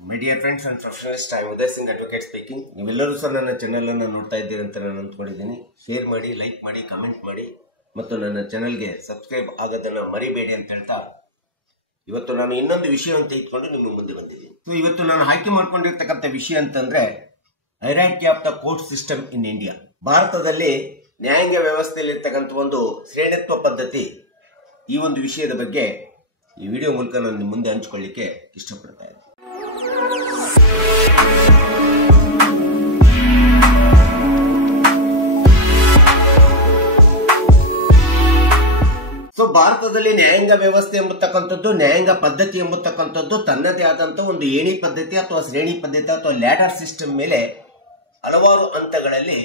My dear friends and professionals, I am Uday Singh, advocate speaking. ನೀವೆಲ್ಲರೂ ಸಹ ನನ್ನ channel ಅನ್ನು ನೋಡ್ತಾ ಇದ್ದೀರಿ ಅಂತ ನಾನು ಅಂದ್ಕೊಂಡಿದ್ದೀನಿ. ಶೇರ್ ಮಾಡಿ, ಲೈಕ್ ಮಾಡಿ, ಕಮೆಂಟ್ ಮಾಡಿ ಮತ್ತು ನನ್ನ ಚಾನೆಲ್ಗೆ ಸಬ್ಸ್ಕ್ರೈಬ್ ಆಗೋದನ್ನ ಮರಿಬೇಡಿ ಅಂತ ಹೇಳ್ತಾ ಇವತ್ತು ನಾನು ಇನ್ನೊಂದು ವಿಷಯವನ್ನು ತೆಗೆದುಕೊಂಡು ನಿಮ್ಮ ಮುಂದೆ ಬಂದಿದ್ದೀನಿ. ಸೊ ಇವತ್ತು ನಾನು ಆಯ್ಕೆ ಮಾಡ್ಕೊಂಡಿರ್ತಕ್ಕಂಥ ವಿಷಯ ಅಂತಂದ್ರೆ hierarchy of the court system in India. ಭಾರತದಲ್ಲಿ ನ್ಯಾಯಾಂಗ ವ್ಯವಸ್ಥೆಯಲ್ಲಿ ಇರ್ತಕ್ಕಂಥ ಒಂದು ಶ್ರೇಣಿತ್ವ ಪದ್ಧತಿ, ಈ ಒಂದು ವಿಷಯದ ಬಗ್ಗೆ ಈ ವಿಡಿಯೋ ಮೂಲಕ ನಾನು ನಿಮ್ಮ ಮುಂದೆ ಹಂಚಿಕೊಳ್ಳಿಕ್ಕೆ ಇಷ್ಟಪಡ್ತಾ ಇದ್ದೀನಿ. ಸೊ ಭಾರತದಲ್ಲಿ ನ್ಯಾಯಾಂಗ ವ್ಯವಸ್ಥೆ ಎಂಬತಕ್ಕಂಥದ್ದು, ನ್ಯಾಯಾಂಗ ಪದ್ಧತಿ ಎಂಬತಕ್ಕಂಥದ್ದು ತನ್ನದೇ ಆದಂತಹ ಒಂದು ಏಣಿ ಪದ್ಧತಿ ಅಥವಾ ಶ್ರೇಣಿ ಪದ್ಧತಿ ಅಥವಾ ಲ್ಯಾಡರ್ ಸಿಸ್ಟಮ್ ಮೇಲೆ ಹಲವಾರು ಹಂತಗಳಲ್ಲಿ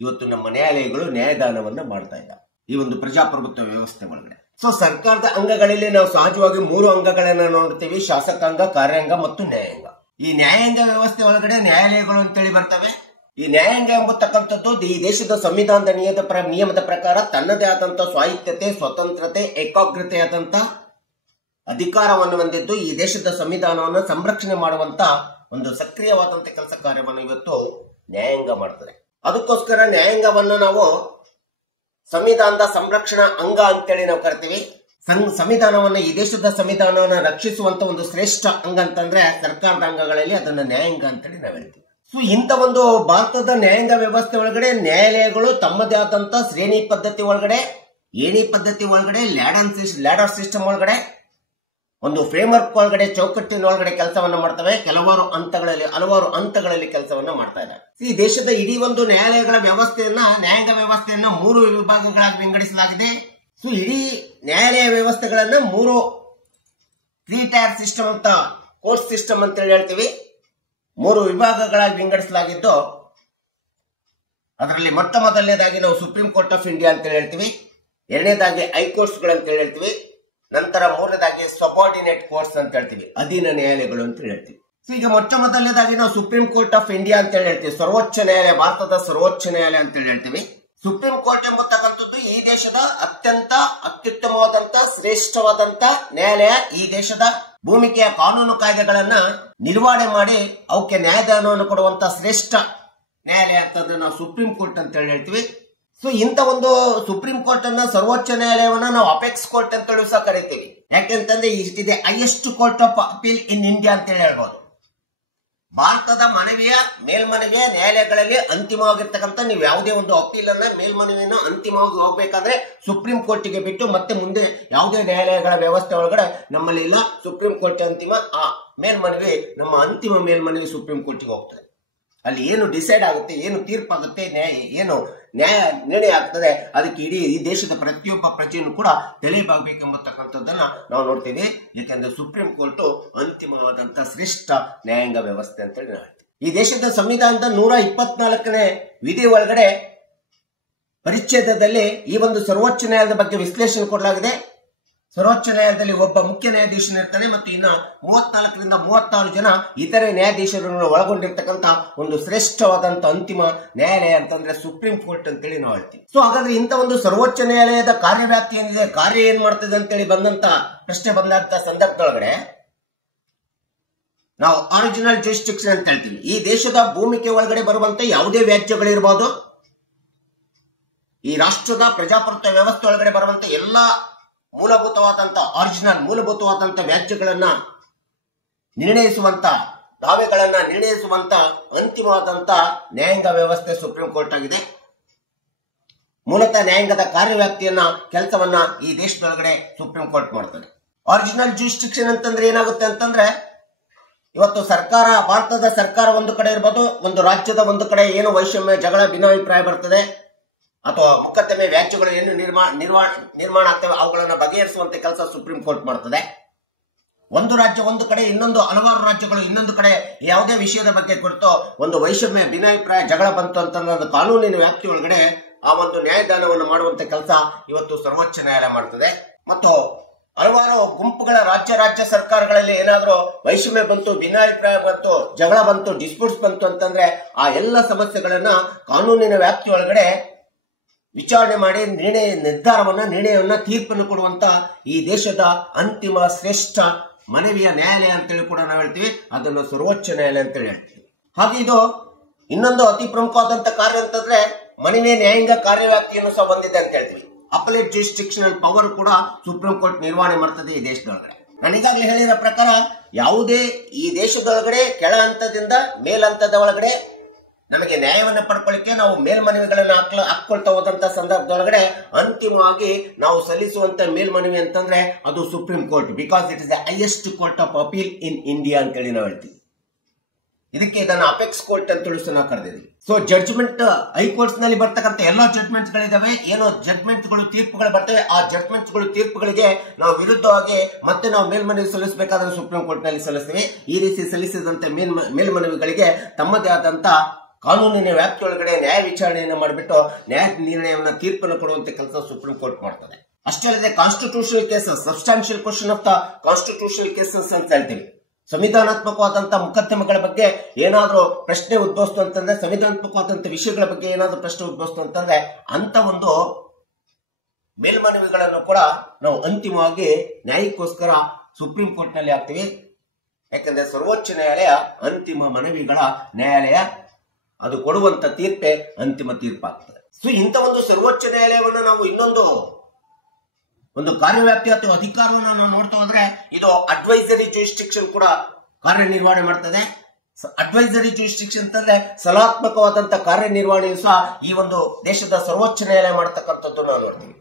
ಇವತ್ತು ನಮ್ಮ ನ್ಯಾಯಾಲಯಗಳು ನ್ಯಾಯದಾನವನ್ನ ಮಾಡ್ತಾ ಇದ್ದಾವೆ ಈ ಒಂದು ಪ್ರಜಾಪ್ರಭುತ್ವ ವ್ಯವಸ್ಥೆ ಒಳಗಡೆ. ಸೊ ಸರ್ಕಾರದ ಅಂಗಗಳಲ್ಲಿ ನಾವು ಸಹಜವಾಗಿ 3 ಅಂಗಗಳನ್ನ ನೋಡ್ತೀವಿ: ಶಾಸಕಾಂಗ, ಕಾರ್ಯಾಂಗ ಮತ್ತು ನ್ಯಾಯಾಂಗ. ಈ ನ್ಯಾಯಾಂಗ ವ್ಯವಸ್ಥೆ ಒಳಗಡೆ ನ್ಯಾಯಾಲಯಗಳು ಅಂತೇಳಿ ಬರ್ತವೆ. ಈ ನ್ಯಾಯಾಂಗ ಎಂಬತಕ್ಕಂಥದ್ದು ಈ ದೇಶದ ಸಂವಿಧಾನದ ನಿಯಮದ ಪ್ರಕಾರ ತನ್ನದೇ ಆದಂತಹ ಸ್ವಾಯತ್ತತೆ, ಸ್ವತಂತ್ರತೆ, ಏಕಾಗ್ರತೆಯಾದಂತ ಅಧಿಕಾರವನ್ನು ಹೊಂದಿದ್ದು ಈ ದೇಶದ ಸಂವಿಧಾನವನ್ನು ಸಂರಕ್ಷಣೆ ಮಾಡುವಂತ ಒಂದು ಸಕ್ರಿಯವಾದಂತ ಕೆಲಸ ಕಾರ್ಯವನ್ನು ಇವತ್ತು ನ್ಯಾಯಾಂಗ ಮಾಡ್ತದೆ. ಅದಕ್ಕೋಸ್ಕರ ನ್ಯಾಯಾಂಗವನ್ನು ನಾವು ಸಂವಿಧಾನದ ಸಂರಕ್ಷಣಾ ಅಂಗ ಅಂತೇಳಿ ನಾವು ಕರಿತೀವಿ. ಸಂವಿಧಾನವನ್ನ, ಈ ದೇಶದ ಸಂವಿಧಾನವನ್ನ ರಕ್ಷಿಸುವಂತ ಒಂದು ಶ್ರೇಷ್ಠ ಅಂಗ ಅಂತಂದ್ರೆ ಸರ್ಕಾರದ ಅಂಗಗಳಲ್ಲಿ ಅದನ್ನ ನ್ಯಾಯಾಂಗ ಅಂತೇಳಿ ನಾವು ಹೇಳ್ತೀವಿ. ಸೊ ಇಂಥ ಒಂದು ಭಾರತದ ನ್ಯಾಯಾಂಗ ವ್ಯವಸ್ಥೆ ಒಳಗಡೆ ನ್ಯಾಯಾಲಯಗಳು ತಮ್ಮದೇ ಆದಂತ ಶ್ರೇಣಿ ಪದ್ಧತಿ ಒಳಗಡೆ, ಏಣಿ ಪದ್ಧತಿ ಒಳಗಡೆ, ಲ್ಯಾಡರ್ ಸಿಸ್ಟಮ್ ಒಳಗಡೆ, ಒಂದು ಫ್ರೇಮ್ವರ್ಕ್ ಒಳಗಡೆ, ಚೌಕಟ್ಟಿನ ಒಳಗಡೆ ಕೆಲಸವನ್ನ ಮಾಡ್ತವೆ. ಹಲವಾರು ಹಂತಗಳಲ್ಲಿ ಕೆಲಸವನ್ನ ಮಾಡ್ತಾ ಇದ್ದಾರೆ. ಈ ದೇಶದ ಇಡೀ ಒಂದು ನ್ಯಾಯಾಲಯಗಳ ವ್ಯವಸ್ಥೆಯನ್ನ, ನ್ಯಾಯಾಂಗ ವ್ಯವಸ್ಥೆಯನ್ನ 3 ವಿಭಾಗಗಳಾಗಿ ವಿಂಗಡಿಸಲಾಗಿದೆ. ಸೊ ಇಡೀ ನ್ಯಾಯಾಲಯ ವ್ಯವಸ್ಥೆಗಳನ್ನ 3 ಟೈರ್ ಸಿಸ್ಟಮ್ ಅಂತ, ಕೋರ್ಟ್ ಸಿಸ್ಟಮ್ ಅಂತ ಹೇಳ್ತೀವಿ, 3 ವಿಭಾಗಗಳಾಗಿ ವಿಂಗಡಿಸಲಾಗಿದ್ದು, ಅದರಲ್ಲಿ ಮೊದಲನೇದಾಗಿ ನಾವು ಸುಪ್ರೀಂ ಕೋರ್ಟ್ ಆಫ್ ಇಂಡಿಯಾ ಅಂತ ಹೇಳ್ತೀವಿ, ಎರಡನೇದಾಗಿ ಹೈಕೋರ್ಟ್ಸ್ ಗಳಂತ ಹೇಳ್ತೀವಿ, ನಂತರ 3ನೇದಾಗಿ ಸಬಾರ್ಡಿನೇಟ್ ಕೋರ್ಟ್ಸ್ ಅಂತ ಹೇಳ್ತೀವಿ, ಅಧೀನ ನ್ಯಾಯಾಲಯಗಳು ಅಂತ ಹೇಳ್ತೀವಿ. ಸೊ ಈಗ ಮೊದಲನೇದಾಗಿ ನಾವು ಸುಪ್ರೀಂ ಕೋರ್ಟ್ ಆಫ್ ಇಂಡಿಯಾ ಅಂತ ಹೇಳ್ತೀವಿ, ಸರ್ವೋಚ್ಚ ನ್ಯಾಯಾಲಯ, ಭಾರತದ ಸರ್ವೋಚ್ಚ ನ್ಯಾಯಾಲಯ ಅಂತ ಹೇಳ್ತೀವಿ. ಸುಪ್ರೀಂ ಕೋರ್ಟ್ ಎಂಬತಕ್ಕಂಥದ್ದು ಈ ದೇಶದ ಅತ್ಯುತ್ತಮವಾದಂತ ಶ್ರೇಷ್ಠವಾದಂತ ನ್ಯಾಯಾಲಯ. ಈ ದೇಶದ ಭೂಮಿಕೆಯ ಕಾನೂನು ಕಾಯ್ದೆಗಳನ್ನ ನಿರ್ವಹಣೆ ಮಾಡಿ ಅವಕ್ಕೆ ನ್ಯಾಯದಾನವನ್ನು ಕೊಡುವಂತ ಶ್ರೇಷ್ಠ ನ್ಯಾಯಾಲಯ ಅಂತಂದ್ರೆ ನಾವು ಸುಪ್ರೀಂ ಕೋರ್ಟ್ ಅಂತ ಹೇಳ್ತೀವಿ. ಸೊ ಇಂಥ ಒಂದು ಸುಪ್ರೀಂ ಕೋರ್ಟ್ ಅನ್ನ, ಸರ್ವೋಚ್ಚ ನ್ಯಾಯಾಲಯವನ್ನ ನಾವು ಅಪೆಕ್ಸ್ ಕೋರ್ಟ್ ಅಂತ ಸಹ ಕರಿತೀವಿ. ಯಾಕೆಂತಂದ್ರೆ ಇಷ್ಟಿದೆ highest court of appeal in India ಅಂತ ಹೇಳ್ಬೋದು. ಭಾರತದ ಮೇಲ್ಮನವಿಯ ನ್ಯಾಯಾಲಯಗಳಲ್ಲಿ ಅಂತಿಮವಾಗಿರ್ತಕ್ಕಂಥ ನೀವು ಯಾವುದೇ ಒಂದು ಅಪೀಲ್ ಅನ್ನ, ಮೇಲ್ಮನವಿಯನ್ನು ಅಂತಿಮವಾಗಿ ಹೋಗ್ಬೇಕಾದ್ರೆ ಸುಪ್ರೀಂ ಕೋರ್ಟಿಗೆ ಬಿಟ್ಟು ಮತ್ತೆ ಮುಂದೆ ಯಾವುದೇ ನ್ಯಾಯಾಲಯಗಳ ವ್ಯವಸ್ಥೆ ಒಳಗಡೆ ನಮ್ಮಲ್ಲಿ ಇಲ್ಲ. ಸುಪ್ರೀಂ ಕೋರ್ಟ್ ಅಂತಿಮ, ಆ ಮೇಲ್ಮನವಿ, ನಮ್ಮ ಅಂತಿಮ ಮೇಲ್ಮನವಿ ಸುಪ್ರೀಂ ಕೋರ್ಟಿಗೆ ಹೋಗ್ತದೆ. ಅಲ್ಲಿ ಏನು ಡಿಸೈಡ್ ಆಗುತ್ತೆ, ಏನು ತೀರ್ಪಾಗುತ್ತೆ, ನ್ಯಾಯ ನಿರ್ಣಯ ಆಗ್ತದೆ, ಅದಕ್ಕೆ ಇಡೀ ಈ ದೇಶದ ಪ್ರತಿಯೊಬ್ಬ ಪ್ರಜೆಯನ್ನು ಕೂಡ ತಲೆಬಾಗಬೇಕೆಂಬತಕ್ಕಂಥದ್ದನ್ನ ನಾವು ನೋಡ್ತೀವಿ. ಯಾಕಂದ್ರೆ ಸುಪ್ರೀಂ ಕೋರ್ಟ್ ಅಂತಿಮವಾದಂತಹ ಶ್ರೇಷ್ಠ ನ್ಯಾಯಾಂಗ ವ್ಯವಸ್ಥೆ ಅಂತ ಹೇಳಿ ಹೇಳ್ತೀವಿ. ಈ ದೇಶದ ಸಂವಿಧಾನದ 124ನೇ ವಿಧಿ ಒಳಗಡೆ ಪರಿಚ್ಛೇದದಲ್ಲಿ ಈ ಒಂದು ಸರ್ವೋಚ್ಚ ನ್ಯಾಯಾಲಯದ ಬಗ್ಗೆ ವಿಶ್ಲೇಷಣೆ ಕೊಡಲಾಗಿದೆ. ಸರ್ವೋಚ್ಚ ನ್ಯಾಯಾಲಯದಲ್ಲಿ ಒಬ್ಬ ಮುಖ್ಯ ನ್ಯಾಯಾಧೀಶನ ಇರ್ತಾನೆ ಮತ್ತು ಇನ್ನು 34ರಿಂದ 36 ಜನ ಇತರೆ ನ್ಯಾಯಾಧೀಶರನ್ನು ಒಳಗೊಂಡಿರ್ತಕ್ಕಂಥ ಒಂದು ಶ್ರೇಷ್ಠವಾದಂತ ಅಂತಿಮ ನ್ಯಾಯಾಲಯ ಅಂತಂದ್ರೆ ಸುಪ್ರೀಂ ಕೋರ್ಟ್ ಅಂತೇಳಿ ನಾವು ಹೇಳ್ತೀವಿ. ಸೊ ಹಾಗಾದ್ರೆ ಇಂಥ ಒಂದು ಸರ್ವೋಚ್ಚ ನ್ಯಾಯಾಲಯದ ಕಾರ್ಯವ್ಯಾಪ್ತಿ ಏನಿದೆ, ಕಾರ್ಯ ಏನ್ ಮಾಡ್ತದೆ ಅಂತೇಳಿ ಬಂದಂತ ಪ್ರಶ್ನೆ ಬಂದಂತ ಸಂದರ್ಭದೊಳಗಡೆ ನಾವು ಆರಿಜಿನಲ್ ಜೂರಿಸ್ಡಿಕ್ಷನ್ ಅಂತ ಹೇಳ್ತೀವಿ. ಈ ದೇಶದ ಭೂಮಿಕೆ ಒಳಗಡೆ ಬರುವಂತ ಯಾವುದೇ ವ್ಯಾಜ್ಯಗಳಿರ್ಬೋದು, ಈ ರಾಷ್ಟ್ರದ ಪ್ರಜಾಪ್ರಭುತ್ವ ವ್ಯವಸ್ಥೆ ಒಳಗಡೆ ಬರುವಂತ ಎಲ್ಲಾ ಮೂಲಭೂತವಾದಂತ ವ್ಯಾಜ್ಯಗಳನ್ನ ನಿರ್ಣಯಿಸುವಂತ, ದಾವೆಗಳನ್ನ ನಿರ್ಣಯಿಸುವಂತ ಅಂತಿಮವಾದಂತ ನ್ಯಾಯಾಂಗ ವ್ಯವಸ್ಥೆ ಸುಪ್ರೀಂ ಕೋರ್ಟ್ ಆಗಿದೆ. ಮೂಲತಃ ನ್ಯಾಯಾಂಗದ ಕಾರ್ಯವ್ಯಾಪ್ತಿಯನ್ನ, ಕೆಲಸವನ್ನ ಈ ದೇಶದೊಳಗಡೆ ಸುಪ್ರೀಂ ಕೋರ್ಟ್ ಮಾಡ್ತದೆ. ಆರಿಜಿನಲ್ ಜೂರಿಸ್ಡಿಕ್ಷನ್ ಅಂತಂದ್ರೆ ಏನಾಗುತ್ತೆ ಅಂತಂದ್ರೆ, ಇವತ್ತು ಸರ್ಕಾರ, ಭಾರತದ ಸರ್ಕಾರ ಒಂದು ಕಡೆ ಇರ್ಬೋದು, ಒಂದು ರಾಜ್ಯದ ಒಂದು ಕಡೆ ಏನು ವೈಷಮ್ಯ, ಜಗಳ, ಭಿನ್ನಾಭಿಪ್ರಾಯ ಬರ್ತದೆ ಅಥವಾ ಮೊಕದ್ದಮೆ, ವ್ಯಾಜ್ಯಗಳು ಏನು ನಿರ್ಮಾಣ ಆಗ್ತವೆ ಅವುಗಳನ್ನ ಬಗೆಹರಿಸುವಂತ ಕೆಲಸ ಸುಪ್ರೀಂ ಕೋರ್ಟ್ ಮಾಡ್ತದೆ. ಒಂದು ರಾಜ್ಯ ಒಂದು ಕಡೆ, ಹಲವಾರು ರಾಜ್ಯಗಳು ಇನ್ನೊಂದು ಕಡೆ ಯಾವುದೇ ವಿಷಯದ ಬಗ್ಗೆ ಕುರಿತು ಒಂದು ವೈಷಮ್ಯ, ಭಿನ್ನಾಭಿಪ್ರಾಯ, ಜಗಳ ಬಂತು ಅಂತಂದ್ರೆ ಕಾನೂನಿನ ವ್ಯಾಪ್ತಿ ಒಳಗಡೆ ಆ ಒಂದು ನ್ಯಾಯದಾನವನ್ನು ಮಾಡುವಂತ ಕೆಲಸ ಇವತ್ತು ಸರ್ವೋಚ್ಚ ನ್ಯಾಯಾಲಯ ಮಾಡ್ತದೆ. ಮತ್ತು ಹಲವಾರು ಗುಂಪುಗಳ ರಾಜ್ಯ ಸರ್ಕಾರಗಳಲ್ಲಿ ಏನಾದ್ರೂ ವೈಷಮ್ಯ ಬಂತು, ಭಿನ್ನಾಭಿಪ್ರಾಯ ಬಂತು, ಜಗಳ ಬಂತು, ಡಿಸ್ಪ್ಯೂಟ್ಸ್ ಬಂತು ಅಂತಂದ್ರೆ ಆ ಎಲ್ಲ ಸಮಸ್ಯೆಗಳನ್ನ ಕಾನೂನಿನ ವ್ಯಾಪ್ತಿ ಒಳಗಡೆ ವಿಚಾರಣೆ ಮಾಡಿ ನಿರ್ಣಯವನ್ನ ತೀರ್ಪನ್ನು ಕೊಡುವಂತ ಈ ದೇಶದ ಅಂತಿಮ ಶ್ರೇಷ್ಠ ಮನವಿಯ ನ್ಯಾಯಾಲಯ ಅಂತೇಳಿ ಕೂಡ ನಾವು ಹೇಳ್ತೀವಿ, ಅದನ್ನು ಸರ್ವೋಚ್ಚ ನ್ಯಾಯಾಲಯ ಅಂತೇಳಿ ಹೇಳ್ತೀವಿ. ಹಾಗೆ ಇದು ಇನ್ನೊಂದು ಅತಿ ಪ್ರಮುಖವಾದಂತ ಕಾರ್ಯ ಅಂತಂದ್ರೆ ಮನವಿಯ ನ್ಯಾಯಾಂಗ ಕಾರ್ಯವ್ಯಾಪ್ತಿಯನ್ನು ಸಹ ಹೊಂದಿದೆ ಅಂತ ಹೇಳ್ತೀವಿ. ಅಪಲೇಟ್ ಜುರಿಸ್ಡಿಕ್ಷನಲ್ ಪವರ್ ಕೂಡ ಸುಪ್ರೀಂ ಕೋರ್ಟ್ ನಿರ್ವಹಣೆ ಮಾಡ್ತದೆ ಈ ದೇಶದೊಳಗಡೆ. ನಾನು ಈಗಾಗಲೇ ಹೇಳಿರೋ ಪ್ರಕಾರ ಯಾವುದೇ ಈ ದೇಶದೊಳಗಡೆ ಕೆಳ ಹಂತದಿಂದ ಮೇಲ್ಹಂತದ ಒಳಗಡೆ ನಮಗೆ ನ್ಯಾಯವನ್ನು ಪಡ್ಕೊಳ್ಳಿಕ್ಕೆ ನಾವು ಮೇಲ್ಮನವಿಗಳನ್ನ ಹಾಕೊಳ್ತಾ ಹೋದಂತ ಸಂದರ್ಭದೊಳಗಡೆ ಅಂತಿಮವಾಗಿ ನಾವು ಸಲ್ಲಿಸುವಂತ ಮೇಲ್ಮನವಿ ಅಂತಂದ್ರೆ ಅದು supreme court, because it is the highest court of appeal in India ಅಂತೇಳಿ ನಾವು ಹೇಳ್ತೀವಿ. ಇದಕ್ಕೆ ಇದನ್ನ ಅಪೆಕ್ಸ್ ಕೋರ್ಟ್ ಅಂತ ನಾವು ಕರೆದಿದ್ದೀವಿ. ಸೊ ಜಡ್ಜ್ಮೆಂಟ್ ಹೈಕೋರ್ಟ್ಸ್ ನಲ್ಲಿ ಬರ್ತಕ್ಕಂಥ ಎಲ್ಲಾ ಜಡ್ಜ್ಮೆಂಟ್ಸ್ ಗಳಿದಾವೆ, ಏನೋ ಜಡ್ಜ್ಮೆಂಟ್ಗಳು ತೀರ್ಪುಗಳು ಬರ್ತವೆ, ಆ ಜಡ್ಜ್ಮೆಂಟ್ಗಳು ತೀರ್ಪುಗಳಿಗೆ ನಾವು ವಿರುದ್ಧವಾಗಿ ಮತ್ತೆ ನಾವು ಮೇಲ್ಮನವಿ ಸಲ್ಲಿಸಬೇಕಾದ್ರೆ ಸುಪ್ರೀಂ ಕೋರ್ಟ್ ನಲ್ಲಿ ಸಲ್ಲಿಸ್ತೀವಿ. ಈ ರೀತಿ ಸಲ್ಲಿಸಿದಂತೆ ಮೇಲ್ಮನವಿಗಳಿಗೆ ತಮ್ಮದೇ ಆದಂತ ಕಾನೂನಿನ ವ್ಯಾಪ್ತಿಯೊಳಗಡೆ ನ್ಯಾಯ ವಿಚಾರಣೆಯನ್ನು ಮಾಡಿಬಿಟ್ಟು ನ್ಯಾಯ ನಿರ್ಣಯವನ್ನ ತೀರ್ಪನ್ನು ಕೊಡುವಂತೆ ಕೆಲಸ ಸುಪ್ರೀಂ ಕೋರ್ಟ್ ಮಾಡ್ತದೆ. ಅಷ್ಟೇ ಅಲ್ಲದೆ constitutional cases, substantial question of the constitutional cases ಅಂತ ಹೇಳ್ತೀವಿ. ಸಂವಿಧಾನಾತ್ಮಕವಾದಂತಹ ಮುಕದ್ದಮೆಗಳ ಬಗ್ಗೆ ಏನಾದ್ರೂ ಪ್ರಶ್ನೆ ಉದ್ಭವಿಸ್ತು ಅಂತಂದ್ರೆ, ಸಂವಿಧಾನಾತ್ಮಕವಾದಂತಹ ವಿಷಯಗಳ ಬಗ್ಗೆ ಏನಾದ್ರೂ ಪ್ರಶ್ನೆ ಉದ್ಭವಿಸ್ತು ಅಂತಂದ್ರೆ ಅಂತ ಒಂದು ಮೇಲ್ಮನವಿಗಳನ್ನು ಕೂಡ ನಾವು ಅಂತಿಮವಾಗಿ ನ್ಯಾಯಕ್ಕೋಸ್ಕರ ಸುಪ್ರೀಂ ಕೋರ್ಟ್ ನಲ್ಲಿ ಹಾಕ್ತೀವಿ. ಯಾಕಂದ್ರೆ ಸರ್ವೋಚ್ಚ ನ್ಯಾಯಾಲಯ ಅಂತಿಮ ಮನವಿಗಳ ನ್ಯಾಯಾಲಯ, ಅದು ಕೊಡುವಂತ ತೀರ್ಪೆ ಅಂತಿಮ ತೀರ್ಪಾಗ್ತದೆ. ಸೊ ಇಂಥ ಒಂದು ಸರ್ವೋಚ್ಚ ನ್ಯಾಯಾಲಯವನ್ನು ನಾವು ಇನ್ನೊಂದು ಕಾರ್ಯವ್ಯಾಪ್ತಿ ಅಥವಾ ಅಧಿಕಾರವನ್ನು ನಾವು ನೋಡ್ತಾ ಹೋದ್ರೆ ಇದು ಅಡ್ವೈಸರಿ ಜುರಿಸ್ಡಿಕ್ಷನ್ ಕೂಡ ಕಾರ್ಯನಿರ್ವಹಣೆ ಮಾಡ್ತದೆ. ಅಡ್ವೈಸರಿ ಜುರಿಸ್ಡಿಕ್ಷನ್ ಅಂತಂದ್ರೆ ಸಲಹಾತ್ಮಕವಾದಂತ ಕಾರ್ಯನಿರ್ವಹಣೆಯು ಸಹ ಈ ಒಂದು ದೇಶದ ಸರ್ವೋಚ್ಚ ನ್ಯಾಯಾಲಯ ಮಾಡತಕ್ಕಂಥದ್ದು ನಾವು ನೋಡ್ತೀವಿ.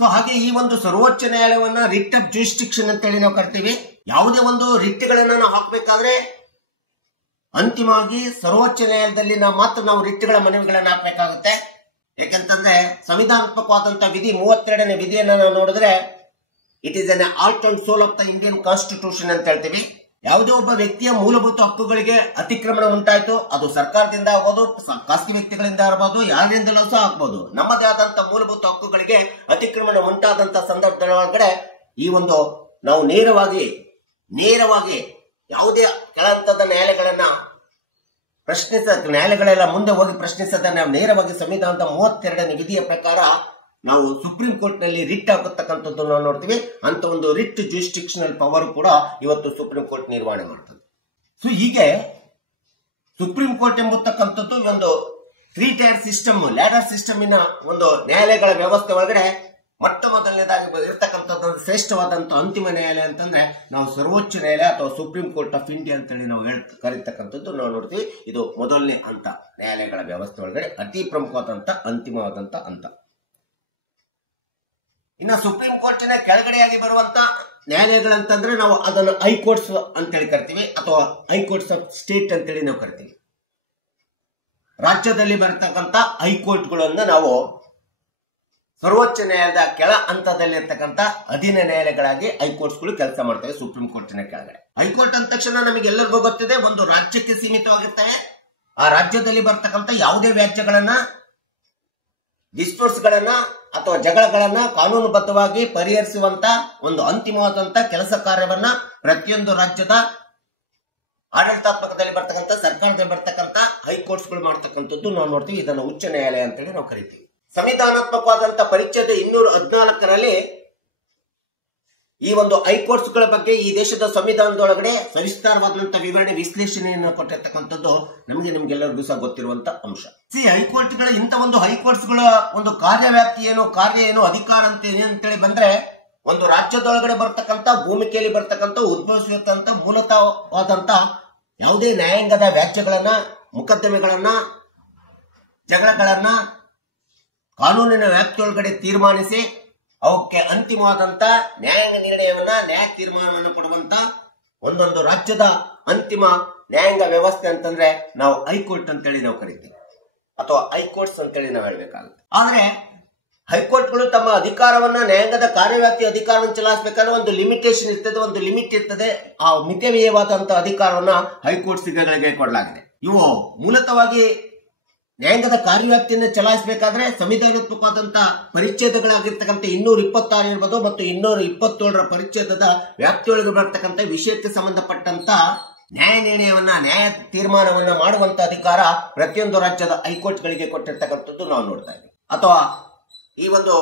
ಸೊ ಹಾಗೆ ಈ ಒಂದು ಸರ್ವೋಚ್ಚ ನ್ಯಾಯಾಲಯವನ್ನ ರಿಟ್ ಆಫ್ ಜುರಿಸ್ಡಿಕ್ಷನ್ ಅಂತೇಳಿ ನಾವು ಕರಿತೀವಿ. ಯಾವುದೇ ಒಂದು ರಿಟ್ಗಳನ್ನ ನಾವು ಹಾಕ್ಬೇಕಾದ್ರೆ ಅಂತಿಮವಾಗಿ ಸರ್ವೋಚ್ಚ ನ್ಯಾಯಾಲಯದಲ್ಲಿ ನಾವು ರಿಟ್ಗಳ ಮನವಿಗಳನ್ನ ಹಾಕಬೇಕಾಗುತ್ತೆ. ಯಾಕಂತಂದ್ರೆ ಸಂವಿಧಾನಾತ್ಮಕವಾದಂತಹ ವಿಧಿ 32ನೇ ವಿಧಿಯನ್ನ ನಾವು ನೋಡಿದ್ರೆ it is an heart and soul of the Indian constitution ಅಂತ ಹೇಳ್ತೀವಿ. ಯಾವುದೇ ಒಬ್ಬ ವ್ಯಕ್ತಿಯ ಮೂಲಭೂತ ಹಕ್ಕುಗಳಿಗೆ ಅತಿಕ್ರಮಣ ಉಂಟಾಯ್ತು, ಅದು ಸರ್ಕಾರದಿಂದ ಆಗ್ಬೋದು, ಖಾಸಗಿ ವ್ಯಕ್ತಿಗಳಿಂದ ಆಗ್ಬೋದು, ಯಾರಿಂದಲೂ ಸಹ ಆಗ್ಬೋದು, ನಮ್ಮದೇ ಆದಂತಹ ಮೂಲಭೂತ ಹಕ್ಕುಗಳಿಗೆ ಅತಿಕ್ರಮಣ ಉಂಟಾದಂತ ಸಂದರ್ಭದೊಳಗಡೆ ಈ ಒಂದು ನಾವು ನೇರವಾಗಿ ಯಾವುದೇ ಕೆಳಹಂತದ ನ್ಯಾಯಾಲಯಗಳನ್ನ ನ್ಯಾಯಾಲಯಗಳೆಲ್ಲ ಮುಂದೆ ಹೋಗಿ ಪ್ರಶ್ನಿಸದ ನಾವು ನೇರವಾಗಿ ಸಂವಿಧಾನದ 32ನೇ ವಿಧಿಯ ಪ್ರಕಾರ ನಾವು ಸುಪ್ರೀಂ ಕೋರ್ಟ್ ನಲ್ಲಿ ರಿಟ್ ಹಾಕತಕ್ಕಂಥದ್ದು ನಾವು ನೋಡ್ತೀವಿ. ಅಂತ ಒಂದು ರಿಟ್ ಜುರಿಸ್ಡಿಕ್ಷನಲ್ ಪವರ್ ಕೂಡ ಇವತ್ತು ಸುಪ್ರೀಂ ಕೋರ್ಟ್ ನಿರ್ವಹಣೆ ಮಾಡ್ತದೆ. ಸೊ ಹೀಗೆ ಸುಪ್ರೀಂ ಕೋರ್ಟ್ ಎಂಬತಕ್ಕಂಥದ್ದು ಒಂದು 3 ಟೈರ್ ಸಿಸ್ಟಮ್, ಲ್ಯಾಡರ್ ಸಿಸ್ಟಮ್ ಒಂದು ನ್ಯಾಯಾಲಯಗಳ ವ್ಯವಸ್ಥೆ ಒಳಗಡೆ ಮೊಟ್ಟ ಮೊದಲನೇದಾಗಿ ಇರ್ತಕ್ಕಂಥದ್ದು ಶ್ರೇಷ್ಠವಾದಂತಹ ಅಂತಿಮ ನ್ಯಾಯಾಲಯ ಅಂತಂದ್ರೆ ನಾವು ಸರ್ವೋಚ್ಚ ನ್ಯಾಯಾಲಯ ಅಥವಾ ಸುಪ್ರೀಂ ಕೋರ್ಟ್ ಆಫ್ ಇಂಡಿಯಾ ಅಂತೇಳಿ ನಾವು ಕರೀತಕ್ಕಂಥದ್ದು ನಾವು ನೋಡ್ತೀವಿ. ಇದು ಮೊದಲನೇ ಹಂತ, ನ್ಯಾಯಾಲಯಗಳ ವ್ಯವಸ್ಥೆ ಒಳಗಡೆ ಅತಿ ಪ್ರಮುಖವಾದಂತ ಅಂತಿಮವಾದಂತ ಹಂತ. ಇನ್ನು ಸುಪ್ರೀಂ ಕೋರ್ಟಿನ ಕೆಳಗಡೆಯಾಗಿ ಬರುವಂತ ನ್ಯಾಯಾಲಯಗಳಂತಂದ್ರೆ ನಾವು ಅದನ್ನು ಹೈಕೋರ್ಟ್ಸ್ ಅಂತೇಳಿ ಕರಿತೀವಿ, ಅಥವಾ ಹೈಕೋರ್ಟ್ಸ್ ಆಫ್ ಸ್ಟೇಟ್ ಅಂತೇಳಿ ನಾವು ಕರಿತೀವಿ. ರಾಜ್ಯದಲ್ಲಿ ಬರ್ತಕ್ಕಂಥ ಹೈಕೋರ್ಟ್ಗಳನ್ನ ನಾವು ಸರ್ವೋಚ್ಚ ನ್ಯಾಯಾಲಯದ ಕೆಳ ಹಂತದಲ್ಲಿರ್ತಕ್ಕಂಥ ಅಧೀನ ನ್ಯಾಯಾಲಯಗಳಾಗಿ ಹೈಕೋರ್ಟ್ಸ್ಗಳು ಕೆಲಸ ಮಾಡ್ತವೆ ಸುಪ್ರೀಂ ಕೋರ್ಟಿನ ಕೆಳಗಡೆ. ಹೈಕೋರ್ಟ್ ಅಂದ ತಕ್ಷಣ ನಮಗೆಲ್ಲರಿಗೂ ಗೊತ್ತಿದೆ, ಒಂದು ರಾಜ್ಯಕ್ಕೆ ಸೀಮಿತವಾಗಿರ್ತವೆ. ಆ ರಾಜ್ಯದಲ್ಲಿ ಬರ್ತಕ್ಕಂಥ ಯಾವುದೇ ವ್ಯಾಜ್ಯಗಳನ್ನ, ಡಿಸ್ಪ್ಯೂಟ್ಸ್ ಗಳನ್ನ ಅಥವಾ ಜಗಳಗಳನ್ನ ಕಾನೂನುಬದ್ಧವಾಗಿ ಪರಿಹರಿಸುವಂತ ಒಂದು ಅಂತಿಮವಾದಂತ ಕೆಲಸ ಕಾರ್ಯವನ್ನ ಪ್ರತಿಯೊಂದು ರಾಜ್ಯದ ಆಡಳಿತಾತ್ಮಕದಲ್ಲಿ ಬರ್ತಕ್ಕಂಥ, ಸರ್ಕಾರದಲ್ಲಿ ಬರ್ತಕ್ಕಂಥ ಹೈಕೋರ್ಟ್ಸ್ಗಳು ಮಾಡ್ತಕ್ಕಂಥದ್ದು ನಾವು ನೋಡ್ತೀವಿ. ಇದನ್ನು ಉಚ್ಚ ನ್ಯಾಯಾಲಯ ಅಂತೇಳಿ ನಾವು ಕರಿತೀವಿ. ಸಂವಿಧಾನಾತ್ಮಕವಾದಂತಹ ಪರಿಚ್ಛೇದ 214ರಲ್ಲಿ ಈ ಒಂದು ಹೈಕೋರ್ಟ್ಸ್ಗಳ ಬಗ್ಗೆ ಈ ದೇಶದ ಸಂವಿಧಾನದೊಳಗಡೆ ಸವಿಸ್ತಾರವಾದಂತಹ ವಿವರಣೆ, ವಿಶ್ಲೇಷಣೆಯನ್ನು ಕೊಟ್ಟಿರ್ತಕ್ಕಂಥದ್ದು ನಿಮ್ಗೆಲ್ಲರಿಗೂ ಸಹ ಗೊತ್ತಿರುವಂತ ಅಂಶ. ಹೈಕೋರ್ಟ್ಗಳ ಇಂಥ ಒಂದು ಹೈಕೋರ್ಟ್ಸ್ಗಳ ಒಂದು ಕಾರ್ಯವ್ಯಾಪ್ತಿ ಏನು, ಕಾರ್ಯ ಏನು, ಅಧಿಕಾರ ಅಂತೇಳಿ ಬಂದ್ರೆ ಒಂದು ರಾಜ್ಯದೊಳಗಡೆ ಬರ್ತಕ್ಕಂಥ, ಭೂಮಿಕೆಯಲ್ಲಿ ಬರ್ತಕ್ಕಂಥ, ಉದ್ಭವಿಸಿರ್ತಕ್ಕಂಥ ಮೂಲತವಾದಂತ ಯಾವುದೇ ನ್ಯಾಯಾಂಗದ ವ್ಯಾಜ್ಯಗಳನ್ನ, ಮುಕದ್ದಮೆಗಳನ್ನ, ಜಗಳಗಳನ್ನ ಕಾನೂನಿನ ವ್ಯಾಪ್ತಿಯೊಳಗಡೆ ತೀರ್ಮಾನಿಸಿ ಅವಕ್ಕೆ ಅಂತಿಮವಾದಂತ ನ್ಯಾಯಾಂಗ ನಿರ್ಣಯವನ್ನ, ನ್ಯಾಯ ತೀರ್ಮಾನವನ್ನು ಕೊಡುವಂತ ಒಂದೊಂದು ರಾಜ್ಯದ ಅಂತಿಮ ನ್ಯಾಯಾಂಗ ವ್ಯವಸ್ಥೆ ಅಂತಂದ್ರೆ ನಾವು ಹೈಕೋರ್ಟ್ ಅಂತೇಳಿ ನಾವು ಕರಿತೀವಿ, ಅಥವಾ ಹೈಕೋರ್ಟ್ಸ್ ಅಂತೇಳಿ ನಾವು ಹೇಳ್ಬೇಕಾಗುತ್ತೆ. ಆದ್ರೆ ಹೈಕೋರ್ಟ್ಗಳು ತಮ್ಮ ಅಧಿಕಾರವನ್ನ, ನ್ಯಾಯಾಂಗದ ಕಾರ್ಯವ್ಯಾಪ್ತಿ ಅಧಿಕಾರವನ್ನು ಚಲಾಯಿಸಬೇಕಾದ್ರೆ ಒಂದು ಲಿಮಿಟೇಷನ್ ಇರ್ತದೆ, ಒಂದು ಲಿಮಿಟ್ ಇರ್ತದೆ. ಆ ಮಿತವ್ಯಯವಾದಂತಹ ಅಧಿಕಾರವನ್ನ ಹೈಕೋರ್ಟ್ಸ್ಗಳಿಗೆ ಕೊಡಲಾಗಿದೆ. ಇವು ಮೂಲತವಾಗಿ ನ್ಯಾಯಾಂಗದ ಕಾರ್ಯವ್ಯಾಪ್ತಿಯನ್ನು ಚಲಾಯಿಸಬೇಕಾದ್ರೆ ಸಂವಿಧಾನಾತ್ಮಕವಾದಂತಹ ಪರಿಚ್ಛೇದಗಳಾಗಿರ್ತಕ್ಕಂಥ 226 ಇರ್ಬೋದು ಮತ್ತು 227ರ ಪರಿಚ್ಛೇದದ ವ್ಯಾಪ್ತಿಯೊಳಗೆ ಬರ್ತಕ್ಕಂಥ ವಿಷಯಕ್ಕೆ ಸಂಬಂಧಪಟ್ಟಂತ ನ್ಯಾಯ ನಿರ್ಣಯವನ್ನ, ನ್ಯಾಯ ತೀರ್ಮಾನವನ್ನ ಮಾಡುವಂತ ಅಧಿಕಾರ ಪ್ರತಿಯೊಂದು ರಾಜ್ಯದ ಹೈಕೋರ್ಟ್ಗಳಿಗೆ ಕೊಟ್ಟಿರ್ತಕ್ಕಂಥದ್ದು ನಾವು ನೋಡ್ತಾ ಇದ್ದೀವಿ. ಅಥವಾ ಈ ಒಂದು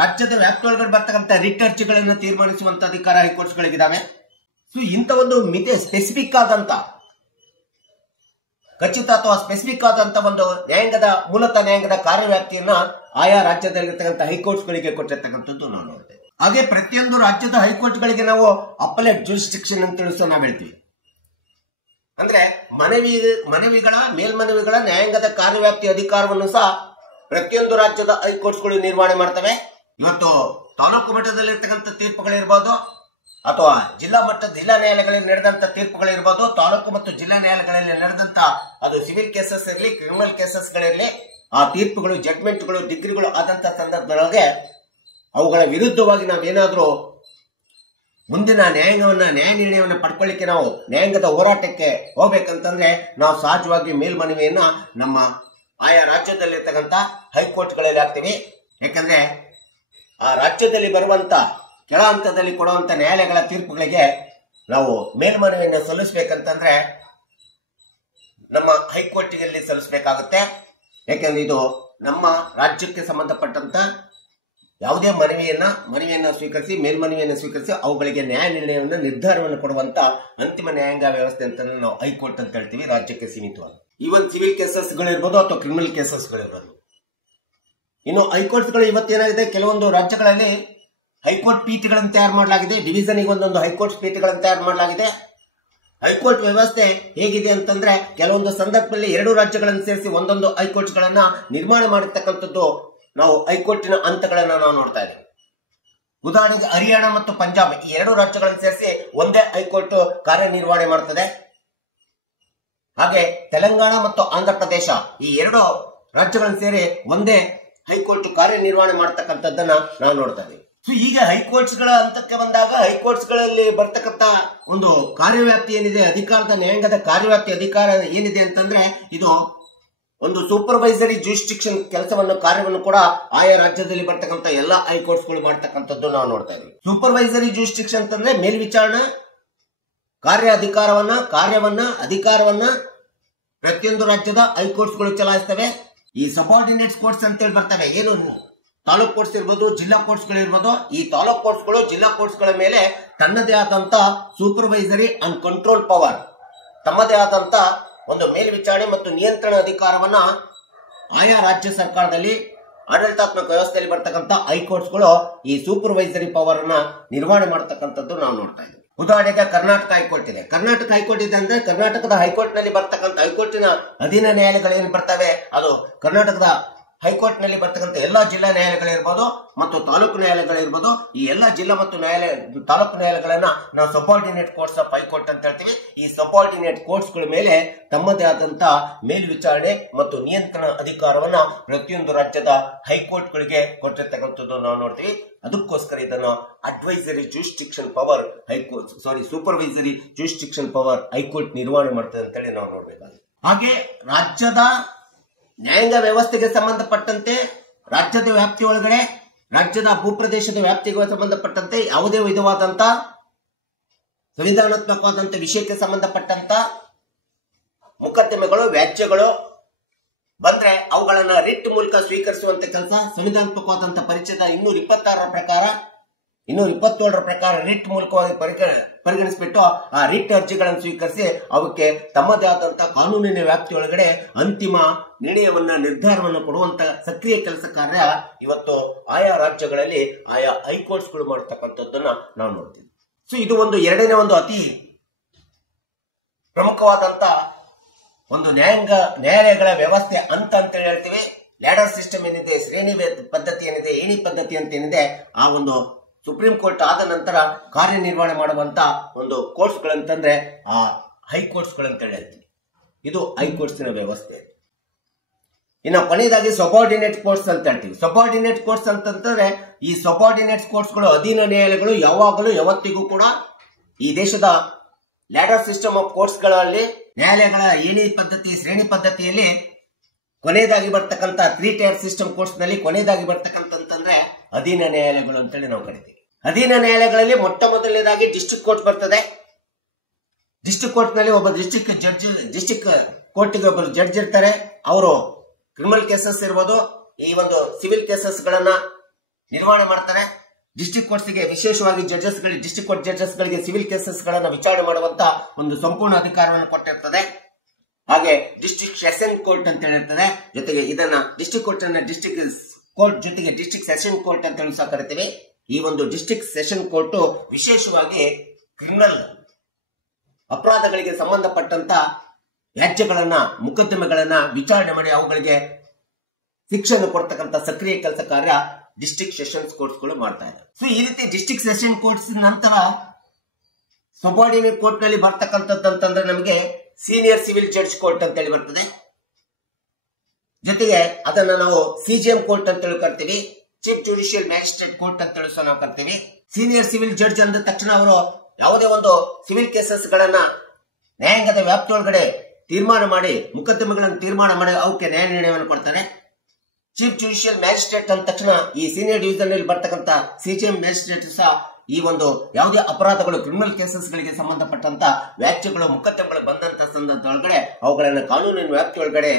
ರಾಜ್ಯದ ವ್ಯಾಪ್ತಿಯೊಳಗಡೆ ಬರ್ತಕ್ಕಂಥ ರಿಟ್ ಅರ್ಜಿಗಳನ್ನು ತೀರ್ಮಾನಿಸುವಂತ ಅಧಿಕಾರ ಹೈಕೋರ್ಟ್ಸ್ಗಳಿಗಿದ್ದಾವೆ. ಸೊ ಇಂಥ ಒಂದು ಮಿತಿ ಸ್ಪೆಸಿಫಿಕ್ ಆದಂತ ಖಚಿತ ಅಥವಾ ಸ್ಪೆಸಿಫಿಕ್ ಆದಂತ ಒಂದು ನ್ಯಾಯಾಂಗದ ಮೂಲತಃ ನ್ಯಾಯಾಂಗದ ಕಾರ್ಯವ್ಯಾಪ್ತಿಯನ್ನ ಆಯಾ ರಾಜ್ಯದಲ್ಲಿರ್ತಕ್ಕಂಥ ಹೈಕೋರ್ಟ್ಸ್ಗಳಿಗೆ ಕೊಟ್ಟಿರ್ತಕ್ಕಂಥದ್ದು ನಾವು ನೋಡ್ತೇವೆ. ಹಾಗೆ ಪ್ರತಿಯೊಂದು ರಾಜ್ಯದ ಹೈಕೋರ್ಟ್ಗಳಿಗೆ ನಾವು ಅಪಲೇಟ್ ಜ್ಯೂರಿಸ್ಡಿಕ್ಷನ್ ಅಂತ ತಿಳಿಸೋ ನಾವು ಹೇಳ್ತೀವಿ. ಅಂದ್ರೆ ಮನವಿಗಳ ಮೇಲ್ಮನವಿಗಳ ನ್ಯಾಯಾಂಗದ ಕಾರ್ಯವ್ಯಾಪ್ತಿ ಅಧಿಕಾರವನ್ನು ಸಹ ಪ್ರತಿಯೊಂದು ರಾಜ್ಯದ ಹೈಕೋರ್ಟ್ಸ್ಗಳು ನಿರ್ವಹಣೆ ಮಾಡ್ತವೆ. ಇವತ್ತು ತಾಲೂಕು ಮಟ್ಟದಲ್ಲಿರ್ತಕ್ಕಂಥ ತೀರ್ಪುಗಳಿರ್ಬೋದು ಅಥವಾ ಜಿಲ್ಲಾ ನ್ಯಾಯಾಲಯಗಳಲ್ಲಿ ನಡೆದಂತ ತೀರ್ಪುಗಳಿರ್ಬೋದು, ತಾಲೂಕು ಮತ್ತು ಜಿಲ್ಲಾ ನ್ಯಾಯಾಲಯಗಳಲ್ಲಿ ನಡೆದಂತ ಅದು ಸಿವಿಲ್ ಕೇಸಸ್ ಇರಲಿ, ಕ್ರಿಮಿನಲ್ ಕೇಸಸ್ಗಳಿರಲಿ, ಆ ತೀರ್ಪುಗಳು ಜಡ್ಜ್ಮೆಂಟ್ಗಳು ಡಿಗ್ರಿಗಳು ಆದಂತ ಸಂದರ್ಭದೊಳಗೆ ಅವುಗಳ ವಿರುದ್ಧವಾಗಿ ನಾವೇನಾದ್ರೂ ಮುಂದಿನ ನ್ಯಾಯ ನಿರ್ಣಯವನ್ನು ಪಡ್ಕೊಳ್ಳಿಕ್ಕೆ ನಾವು ನ್ಯಾಯಾಂಗದ ಹೋರಾಟಕ್ಕೆ ಹೋಗ್ಬೇಕಂತಂದ್ರೆ ನಾವು ಸಹಜವಾಗಿ ಮೇಲ್ಮನವಿಯನ್ನ ನಮ್ಮ ಆಯಾ ರಾಜ್ಯದಲ್ಲಿರ್ತಕ್ಕಂಥ ಹೈಕೋರ್ಟ್ಗಳಲ್ಲಿ ಹಾಕ್ತೀವಿ. ಯಾಕಂದ್ರೆ ಆ ರಾಜ್ಯದಲ್ಲಿ ಬರುವಂತ ಕೆಳ ಹಂತದಲ್ಲಿ ಕೊಡುವಂತ ನ್ಯಾಯಾಲಯಗಳ ತೀರ್ಪುಗಳಿಗೆ ನಾವು ಮೇಲ್ಮನವಿಯನ್ನು ಸಲ್ಲಿಸಬೇಕಂತಂದ್ರೆ ನಮ್ಮ ಹೈಕೋರ್ಟ್ಗಳಲ್ಲಿ ಸಲ್ಲಿಸಬೇಕಾಗುತ್ತೆ. ಯಾಕಂದ್ರೆ ಇದು ನಮ್ಮ ರಾಜ್ಯಕ್ಕೆ ಸಂಬಂಧಪಟ್ಟಂತ ಯಾವುದೇ ಮನವಿಯನ್ನ ಸ್ವೀಕರಿಸಿ ಮೇಲ್ಮನವಿಯನ್ನು ಸ್ವೀಕರಿಸಿ ಅವುಗಳಿಗೆ ನ್ಯಾಯ ನಿರ್ಣಯವನ್ನು ನಿರ್ಧಾರವನ್ನು ಕೊಡುವಂತ ಅಂತಿಮ ನ್ಯಾಯಾಂಗ ವ್ಯವಸ್ಥೆ ಅಂತ ನಾವು ಹೈಕೋರ್ಟ್ ಅಂತ ಹೇಳ್ತೀವಿ, ರಾಜ್ಯಕ್ಕೆ ಸೀಮಿತವಾಗಿ. ಈವನ್ ಸಿವಿಲ್ ಕೇಸಸ್ಗಳಿರ್ಬೋದು ಅಥವಾ ಕ್ರಿಮಿನಲ್ ಕೇಸಸ್ಗಳಿರ್ಬೋದು. ಇನ್ನು ಹೈಕೋರ್ಟ್ಸ್ಗಳು ಇವತ್ತೇನಾಗಿದೆ, ಕೆಲವೊಂದು ರಾಜ್ಯಗಳಲ್ಲಿ ಹೈಕೋರ್ಟ್ ಪೀಠಗಳನ್ನು ತಯಾರು ಮಾಡಲಾಗಿದೆ. ಡಿವಿಷನ್ಗೆ ಒಂದೊಂದು ಹೈಕೋರ್ಟ್ ಪೀಠಗಳನ್ನು ತಯಾರು ಮಾಡಲಾಗಿದೆ. ಹೈಕೋರ್ಟ್ ವ್ಯವಸ್ಥೆ ಹೇಗಿದೆ ಅಂತಂದ್ರೆ ಕೆಲವೊಂದು ಸಂದರ್ಭದಲ್ಲಿ ಎರಡು ರಾಜ್ಯಗಳನ್ನು ಸೇರಿಸಿ ಒಂದೊಂದು ಹೈಕೋರ್ಟ್ಗಳನ್ನ ನಿರ್ಮಾಣ ಮಾಡಿರ್ತಕ್ಕಂಥದ್ದು ನಾವು ಹೈಕೋರ್ಟಿನ ಹಂತಗಳನ್ನ ನಾವು ನೋಡ್ತಾ ಇದ್ದೀವಿ. ಉದಾಹರಣೆಗೆ ಹರಿಯಾಣ ಮತ್ತು ಪಂಜಾಬ್ ಈ ಎರಡು ರಾಜ್ಯಗಳನ್ನು ಸೇರಿಸಿ ಒಂದೇ ಹೈಕೋರ್ಟ್ ಕಾರ್ಯನಿರ್ವಹಣೆ ಮಾಡುತ್ತದೆ. ಹಾಗೆ ತೆಲಂಗಾಣ ಮತ್ತು ಆಂಧ್ರ ಪ್ರದೇಶ ಈ ಎರಡು ರಾಜ್ಯಗಳನ್ನು ಸೇರಿ ಒಂದೇ ಹೈಕೋರ್ಟ್ ಕಾರ್ಯನಿರ್ವಹಣೆ ಮಾಡತಕ್ಕಂಥದ್ದನ್ನ ನಾವು ನೋಡ್ತಾ ಇದ್ದೀವಿ. ಸೊ ಈಗ ಹೈಕೋರ್ಟ್ಸ್ಗಳ ಹಂತಕ್ಕೆ ಬಂದಾಗ ಹೈಕೋರ್ಟ್ಸ್ಗಳಲ್ಲಿ ಬರ್ತಕ್ಕಂಥ ಒಂದು ಕಾರ್ಯವ್ಯಾಪ್ತಿ ಏನಿದೆ, ಅಧಿಕಾರದ ನ್ಯಾಯಾಂಗದ ಕಾರ್ಯವ್ಯಾಪ್ತಿ ಅಧಿಕಾರ ಏನಿದೆ ಅಂತಂದ್ರೆ ಇದು ಒಂದು ಸೂಪರ್ವೈಸರಿ ಜ್ಯೂರಿಸ್ಡಿಕ್ಷನ್ ಕಾರ್ಯವನ್ನು ಕೂಡ ಆಯಾ ರಾಜ್ಯದಲ್ಲಿ ಬರ್ತಕ್ಕಂಥ ಎಲ್ಲಾ ಹೈಕೋರ್ಟ್ಸ್ಗಳು ಮಾಡ್ತಕ್ಕಂಥದ್ದು ನಾವು ನೋಡ್ತಾ ಇದ್ದೀವಿ. ಸೂಪರ್ವೈಸರಿ ಜ್ಯೂರಿಸ್ಡಿಕ್ಷನ್ ಅಂತಂದ್ರೆ ಮೇಲ್ವಿಚಾರಣೆ ಅಧಿಕಾರವನ್ನ ಪ್ರತಿಯೊಂದು ರಾಜ್ಯದ ಹೈಕೋರ್ಟ್ಸ್ಗಳು ಚಲಾಯಿಸ್ತವೆ. ಈ ಸಬಾರ್ಡಿನೇಟ್ಸ್ ಕೋರ್ಟ್ಸ್ ಅಂತೇಳಿ ಬರ್ತವೆ. ಏನು ತಾಲೂಕ್ ಕೋರ್ಟ್ಸ್ ಇರ್ಬೋದು, ಜಿಲ್ಲಾ ಕೋರ್ಟ್ಸ್ಗಳು ಇರ್ಬೋದು. ಈ ತಾಲೂಕ್ ಕೋರ್ಟ್ಸ್ಗಳು ಜಿಲ್ಲಾ ಕೋರ್ಟ್ಸ್ಗಳ ಮೇಲೆ ತನ್ನದೇ ಆದಂತ ಸೂಪರ್ವೈಸರಿ ಅಂಡ್ ಕಂಟ್ರೋಲ್ ಪವರ್, ತಮ್ಮದೇ ಆದಂತ ಒಂದು ಮೇಲ್ವಿಚಾರಣೆ ಮತ್ತು ನಿಯಂತ್ರಣ ಅಧಿಕಾರವನ್ನ ಆಯಾ ರಾಜ್ಯ ಸರ್ಕಾರದಲ್ಲಿ ಆಡಳಿತಾತ್ಮಕ ವ್ಯವಸ್ಥೆಯಲ್ಲಿ ಬರ್ತಕ್ಕಂಥ ಹೈಕೋರ್ಟ್ಸ್ಗಳು ಈ ಸೂಪರ್ವೈಸರಿ ಪವರ್ ಅನ್ನ ನಿರ್ವಹಣೆ ಮಾಡತಕ್ಕಂಥದ್ದು ನಾವು ನೋಡ್ತಾ ಇದ್ದೀವಿ. ಉದಾಹರಣೆಗೆ ಕರ್ನಾಟಕ ಹೈಕೋರ್ಟ್ ಇದೆ. ಕರ್ನಾಟಕ ಹೈಕೋರ್ಟ್ ಇದೆ ಅಂದ್ರೆ ಕರ್ನಾಟಕದ ಹೈಕೋರ್ಟ್ ನಲ್ಲಿ ಬರ್ತಕ್ಕಂಥ ಹೈಕೋರ್ಟಿನ ಅಧೀನ ನ್ಯಾಯಾಲಯಗಳೇನು ಬರ್ತವೆ ಅದು ಕರ್ನಾಟಕದ ಹೈಕೋರ್ಟ್ ನಲ್ಲಿ ಬರ್ತಕ್ಕಂಥ ಎಲ್ಲಾ ಜಿಲ್ಲಾ ನ್ಯಾಯಾಲಯಗಳಿರ್ಬೋದು ಮತ್ತು ತಾಲೂಕು ನ್ಯಾಯಾಲಯಗಳಿರ್ಬೋದು. ಈ ಎಲ್ಲಾ ಜಿಲ್ಲಾ ಮತ್ತು ತಾಲೂಕು ನ್ಯಾಯಾಲಯಗಳನ್ನ ನಾವು ಸಬಾರ್ಡಿನೇಟ್ ಕೋರ್ಟ್ಸ್ ಆಫ್ ಹೈಕೋರ್ಟ್ ಅಂತ ಹೇಳ್ತೀವಿ. ಈ ಸಬಾರ್ಡಿನೇಟ್ ಕೋರ್ಟ್ಸ್ ಗಳ ಮೇಲೆ ತಮ್ಮದೇ ಆದಂತ ಮೇಲ್ವಿಚಾರಣೆ ಮತ್ತು ನಿಯಂತ್ರಣ ಅಧಿಕಾರವನ್ನ ಪ್ರತಿಯೊಂದು ರಾಜ್ಯದ ಹೈಕೋರ್ಟ್ ಗಳಿಗೆ ಕೊಟ್ಟಿರ್ತಕ್ಕಂಥದ್ದು ನಾವು ನೋಡ್ತೀವಿ. ಅದಕ್ಕೋಸ್ಕರ ಇದನ್ನು advisory jurisdiction power supervisory jurisdiction power high court ನಿರ್ವಹಣೆ ಮಾಡ್ತದೆ ಅಂತೇಳಿ ನಾವು ನೋಡ್ಬೇಕಾಗುತ್ತೆ. ಹಾಗೆ ರಾಜ್ಯದ ನ್ಯಾಯಾಂಗ ವ್ಯವಸ್ಥೆಗೆ ಸಂಬಂಧಪಟ್ಟಂತೆ ರಾಜ್ಯದ ವ್ಯಾಪ್ತಿ ಒಳಗಡೆ ರಾಜ್ಯದ ಭೂಪ್ರದೇಶದ ವ್ಯಾಪ್ತಿಗೆ ಸಂಬಂಧಪಟ್ಟಂತೆ ಯಾವುದೇ ವಿಧವಾದಂತ ಸಂವಿಧಾನಾತ್ಮಕವಾದಂತ ವಿಷಯಕ್ಕೆ ಸಂಬಂಧಪಟ್ಟಂತ ಮೊಕದ್ದಮೆಗಳು ವ್ಯಾಜ್ಯಗಳು ಬಂದ್ರೆ ಅವುಗಳನ್ನ ರಿಟ್ ಮೂಲಕ ಸ್ವೀಕರಿಸುವಂತ ಕೆಲಸ ಸಂವಿಧಾನಾತ್ಮಕವಾದಂತ ಪರಿಚಯದ 227ರ ಪ್ರಕಾರ ರಿಟ್ ಮೂಲಕವಾಗಿ ಪರಿಗಣಿಸಿಬಿಟ್ಟು ಆ ರಿಟ್ ಅರ್ಜಿಗಳನ್ನು ಸ್ವೀಕರಿಸಿ ಅವಕ್ಕೆ ತಮ್ಮದೇ ಆದಂತಹ ಕಾನೂನಿನ ವ್ಯಾಪ್ತಿಯೊಳಗಡೆ ಅಂತಿಮ ನಿರ್ಧಾರವನ್ನು ಕೊಡುವಂತ ಸಕ್ರಿಯ ಕೆಲಸ ಕಾರ್ಯ ಇವತ್ತು ಆಯಾ ರಾಜ್ಯಗಳಲ್ಲಿ ಆಯಾ ಹೈಕೋರ್ಟ್ಸ್ಗಳು ಮಾಡತಕ್ಕಂಥದ್ದನ್ನ ನಾವು ನೋಡ್ತೀವಿ. ಸೊ ಇದು ಎರಡನೇ ಅತಿ ಪ್ರಮುಖವಾದಂತ ಒಂದು ನ್ಯಾಯಾಲಯಗಳ ವ್ಯವಸ್ಥೆ ಅಂತ ಹೇಳ್ತೀವಿ. ಲ್ಯಾಡರ್ ಸಿಸ್ಟಮ್ ಏನಿದೆ, ಶ್ರೇಣಿ ಪದ್ಧತಿ ಏನಿದೆ, ಏಣಿ ಪದ್ಧತಿ ಅಂತ ಏನಿದೆ, ಆ ಒಂದು ಸುಪ್ರೀಂ ಕೋರ್ಟ್ ಆದ ನಂತರ ಕಾರ್ಯನಿರ್ವಹಣೆ ಮಾಡುವಂತ ಒಂದು ಕೋರ್ಟ್ಸ್ಗಳಂತಂದ್ರೆ ಆ ಹೈಕೋರ್ಟ್ಸ್ಗಳಂತ ಹೇಳ್ತೀವಿ. ಇದು ಹೈಕೋರ್ಟ್ಸ್ನ ವ್ಯವಸ್ಥೆ. ಇನ್ನು ಕೊನೆಯದಾಗಿ ಸಬಾರ್ಡಿನೇಟ್ ಕೋರ್ಟ್ಸ್ ಅಂತ ಹೇಳ್ತೀವಿ. ಸಬಾರ್ಡಿನೇಟ್ ಕೋರ್ಟ್ಸ್ ಅಂತಂದ್ರೆ ಈ ಸಬಾರ್ಡಿನೇಟ್ ಕೋರ್ಟ್ಸ್ಗಳು ಅಧೀನ ನ್ಯಾಯಾಲಯಗಳು ಯಾವತ್ತಿಗೂ ಕೂಡ ಈ ದೇಶದ ಲ್ಯಾಡರ್ ಸಿಸ್ಟಮ್ ಆಫ್ ಕೋರ್ಟ್ಸ್ಗಳಲ್ಲಿ ನ್ಯಾಯಾಲಯಗಳ ಏಣಿ ಪದ್ಧತಿ ಶ್ರೇಣಿ ಪದ್ಧತಿಯಲ್ಲಿ ಕೊನೆಯದಾಗಿ ಬರ್ತಕ್ಕಂಥ 3 ಟೈರ್ ಸಿಸ್ಟಮ್ ಕೋರ್ಟ್ಸ್ ನಲ್ಲಿ ಕೊನೆಯದಾಗಿ ಬರ್ತಕ್ಕಂತಂದ್ರೆ ಅಧೀನ ನ್ಯಾಯಾಲಯಗಳು ಅಂತೇಳಿ ನಾವು ಕರಿತೀವಿ. ಅಧೀನ ನ್ಯಾಯಾಲಯಗಳಲ್ಲಿ ಮೊದಲನೇದಾಗಿ ಡಿಸ್ಟ್ರಿಕ್ಟ್ ಕೋರ್ಟ್ ಬರ್ತದೆ. ಡಿಸ್ಟ್ರಿಕ್ಟ್ ಕೋರ್ಟ್ ನಲ್ಲಿ ಒಬ್ಬ ಡಿಸ್ಟ್ರಿಕ್ಟ್ ಕೋರ್ಟ್ಗೆ ಒಬ್ಬರು ಜಡ್ಜ್ ಇರ್ತಾರೆ. ಅವರು ಕ್ರಿಮಿನಲ್ ಕೇಸಸ್ ಇರ್ಬೋದು, ಈ ಒಂದು ಸಿವಿಲ್ ಕೇಸಸ್ ಗಳನ್ನ ನಿರ್ವಹಣೆ ಮಾಡ್ತಾರೆ. ಡಿಸ್ಟ್ರಿಕ್ಟ್ ಕೋರ್ಟ್ಸ್ಗೆ ವಿಶೇಷವಾಗಿ ಡಿಸ್ಟ್ರಿಕ್ಟ್ ಕೋರ್ಟ್ ಜಡ್ಜಸ್ಗಳಿಗೆ ಸಿವಿಲ್ ಕೇಸಸ್ ಗಳನ್ನ ವಿಚಾರಣೆ ಮಾಡುವಂತ ಒಂದು ಸಂಪೂರ್ಣ ಅಧಿಕಾರವನ್ನು ಕೊಟ್ಟಿರ್ತದೆ. ಹಾಗೆ ಡಿಸ್ಟ್ರಿಕ್ಟ್ ಸೆಷನ್ ಕೋರ್ಟ್ ಅಂತ ಹೇಳಿರ್ತದೆ. ಜೊತೆಗೆ ಇದನ್ನ ಡಿಸ್ಟ್ರಿಕ್ಟ್ ಕೋರ್ಟ್ ಅನ್ನ ಡಿಸ್ಟ್ರಿಕ್ಟ್ ಕೋರ್ಟ್ ಜೊತೆಗೆ ಡಿಸ್ಟ್ರಿಕ್ಟ್ ಸೆಷನ್ ಕೋರ್ಟ್ ಅಂತ ಹೇಳಿ ಸಹ ಕರಿತೀವಿ. ಈ ಒಂದು ಡಿಸ್ಟ್ರಿಕ್ಟ್ ಸೆಷನ್ ಕೋರ್ಟ್ ವಿಶೇಷವಾಗಿ ಕ್ರಿಮಿನಲ್ ಅಪರಾಧಗಳಿಗೆ ಸಂಬಂಧಪಟ್ಟಂತ ವ್ಯಾಜ್ಯಗಳನ್ನ ಮೊಕದ್ದಮೆಗಳನ್ನ ವಿಚಾರಣೆ ಮಾಡಿ ಅವುಗಳಿಗೆ ಶಿಕ್ಷೆಯನ್ನು ಕೊಡ್ತಕ್ಕಂಥ ಸಕ್ರಿಯ ಕೆಲಸ ಕಾರ್ಯ ಡಿಸ್ಟ್ರಿಕ್ಟ್ ಸೆಷನ್ಸ್ ಕೋರ್ಟ್ಸ್ಗಳು ಮಾಡ್ತಾ ಇದ್ದಾರೆ. ಸೊ ಈ ರೀತಿ ಡಿಸ್ಟ್ರಿಕ್ಟ್ ಸೆಷನ್ ಕೋರ್ಟ್ಸ್ ನಂತರ ಸಬಾರ್ಡಿನೇಟ್ ಕೋರ್ಟ್ ನಲ್ಲಿ ಬರ್ತಕ್ಕಂಥದ್ದಂತಂದ್ರೆ ನಮಗೆ ಸೀನಿಯರ್ ಸಿವಿಲ್ ಜಡ್ಜ್ ಕೋರ್ಟ್ ಅಂತ ಹೇಳಿ ಬರ್ತದೆ. ಜೊತೆಗೆ ಅದನ್ನ ನಾವು ಸಿಜಿಎಂ ಕೋರ್ಟ್ ಅಂತ ಹೇಳಿ ಕರ್ತೀವಿ. ಚೀಫ್ ಜುಡಿಷಿಯಲ್ ಮ್ಯಾಜಿಸ್ಟ್ರೇಟ್ ಕೋರ್ಟ್ ಅಂತ ಹೇಳಿ ಸಹ ನಾವು ಕರ್ತೀವಿ. ಸೀನಿಯರ್ ಸಿವಿಲ್ ಜಡ್ಜ್ ಅಂದ ತಕ್ಷಣ ಅವರು ಯಾವುದೇ ಒಂದು ಸಿವಿಲ್ ಕೇಸಸ್ ಗಳನ್ನ ನ್ಯಾಯಾಂಗದ ವ್ಯಾಪ್ತಿಯೊಳಗಡೆ ತೀರ್ಮಾನ ಮಾಡಿ ಮೊಕದ್ದಮೆಗಳನ್ನು ತೀರ್ಮಾನ ಮಾಡಿ ಅವಕ್ಕೆ ನ್ಯಾಯ ನಿರ್ಣಯವನ್ನು ಕೊಡ್ತಾರೆ. ಚೀಫ್ ಜುಡಿಷಿಯಲ್ ಮ್ಯಾಜಿಸ್ಟ್ರೇಟ್ ಅಂದ ತಕ್ಷಣ ಈ ಸೀನಿಯರ್ ಡಿವಿಷನ್ ನಲ್ಲಿ ಬರ್ತಕ್ಕಂಥ ಸಿಜಿಎಂ ಮ್ಯಾಜಿಸ್ಟ್ರೇಟ್ ಸಹ ಈ ಒಂದು ಯಾವುದೇ ಅಪರಾಧಗಳು ಕ್ರಿಮಿನಲ್ ಕೇಸಸ್ ಗಳಿಗೆ ಸಂಬಂಧಪಟ್ಟಂತ ವ್ಯಾಜ್ಯಗಳು ಮೊಕದ್ದಮೆಗಳು ಬಂದಂತ ಸಂದರ್ಭದೊಳಗಡೆ ಅವುಗಳನ್ನು ಕಾನೂನಿನ ವ್ಯಾಪ್ತಿಯೊಳಗಡೆ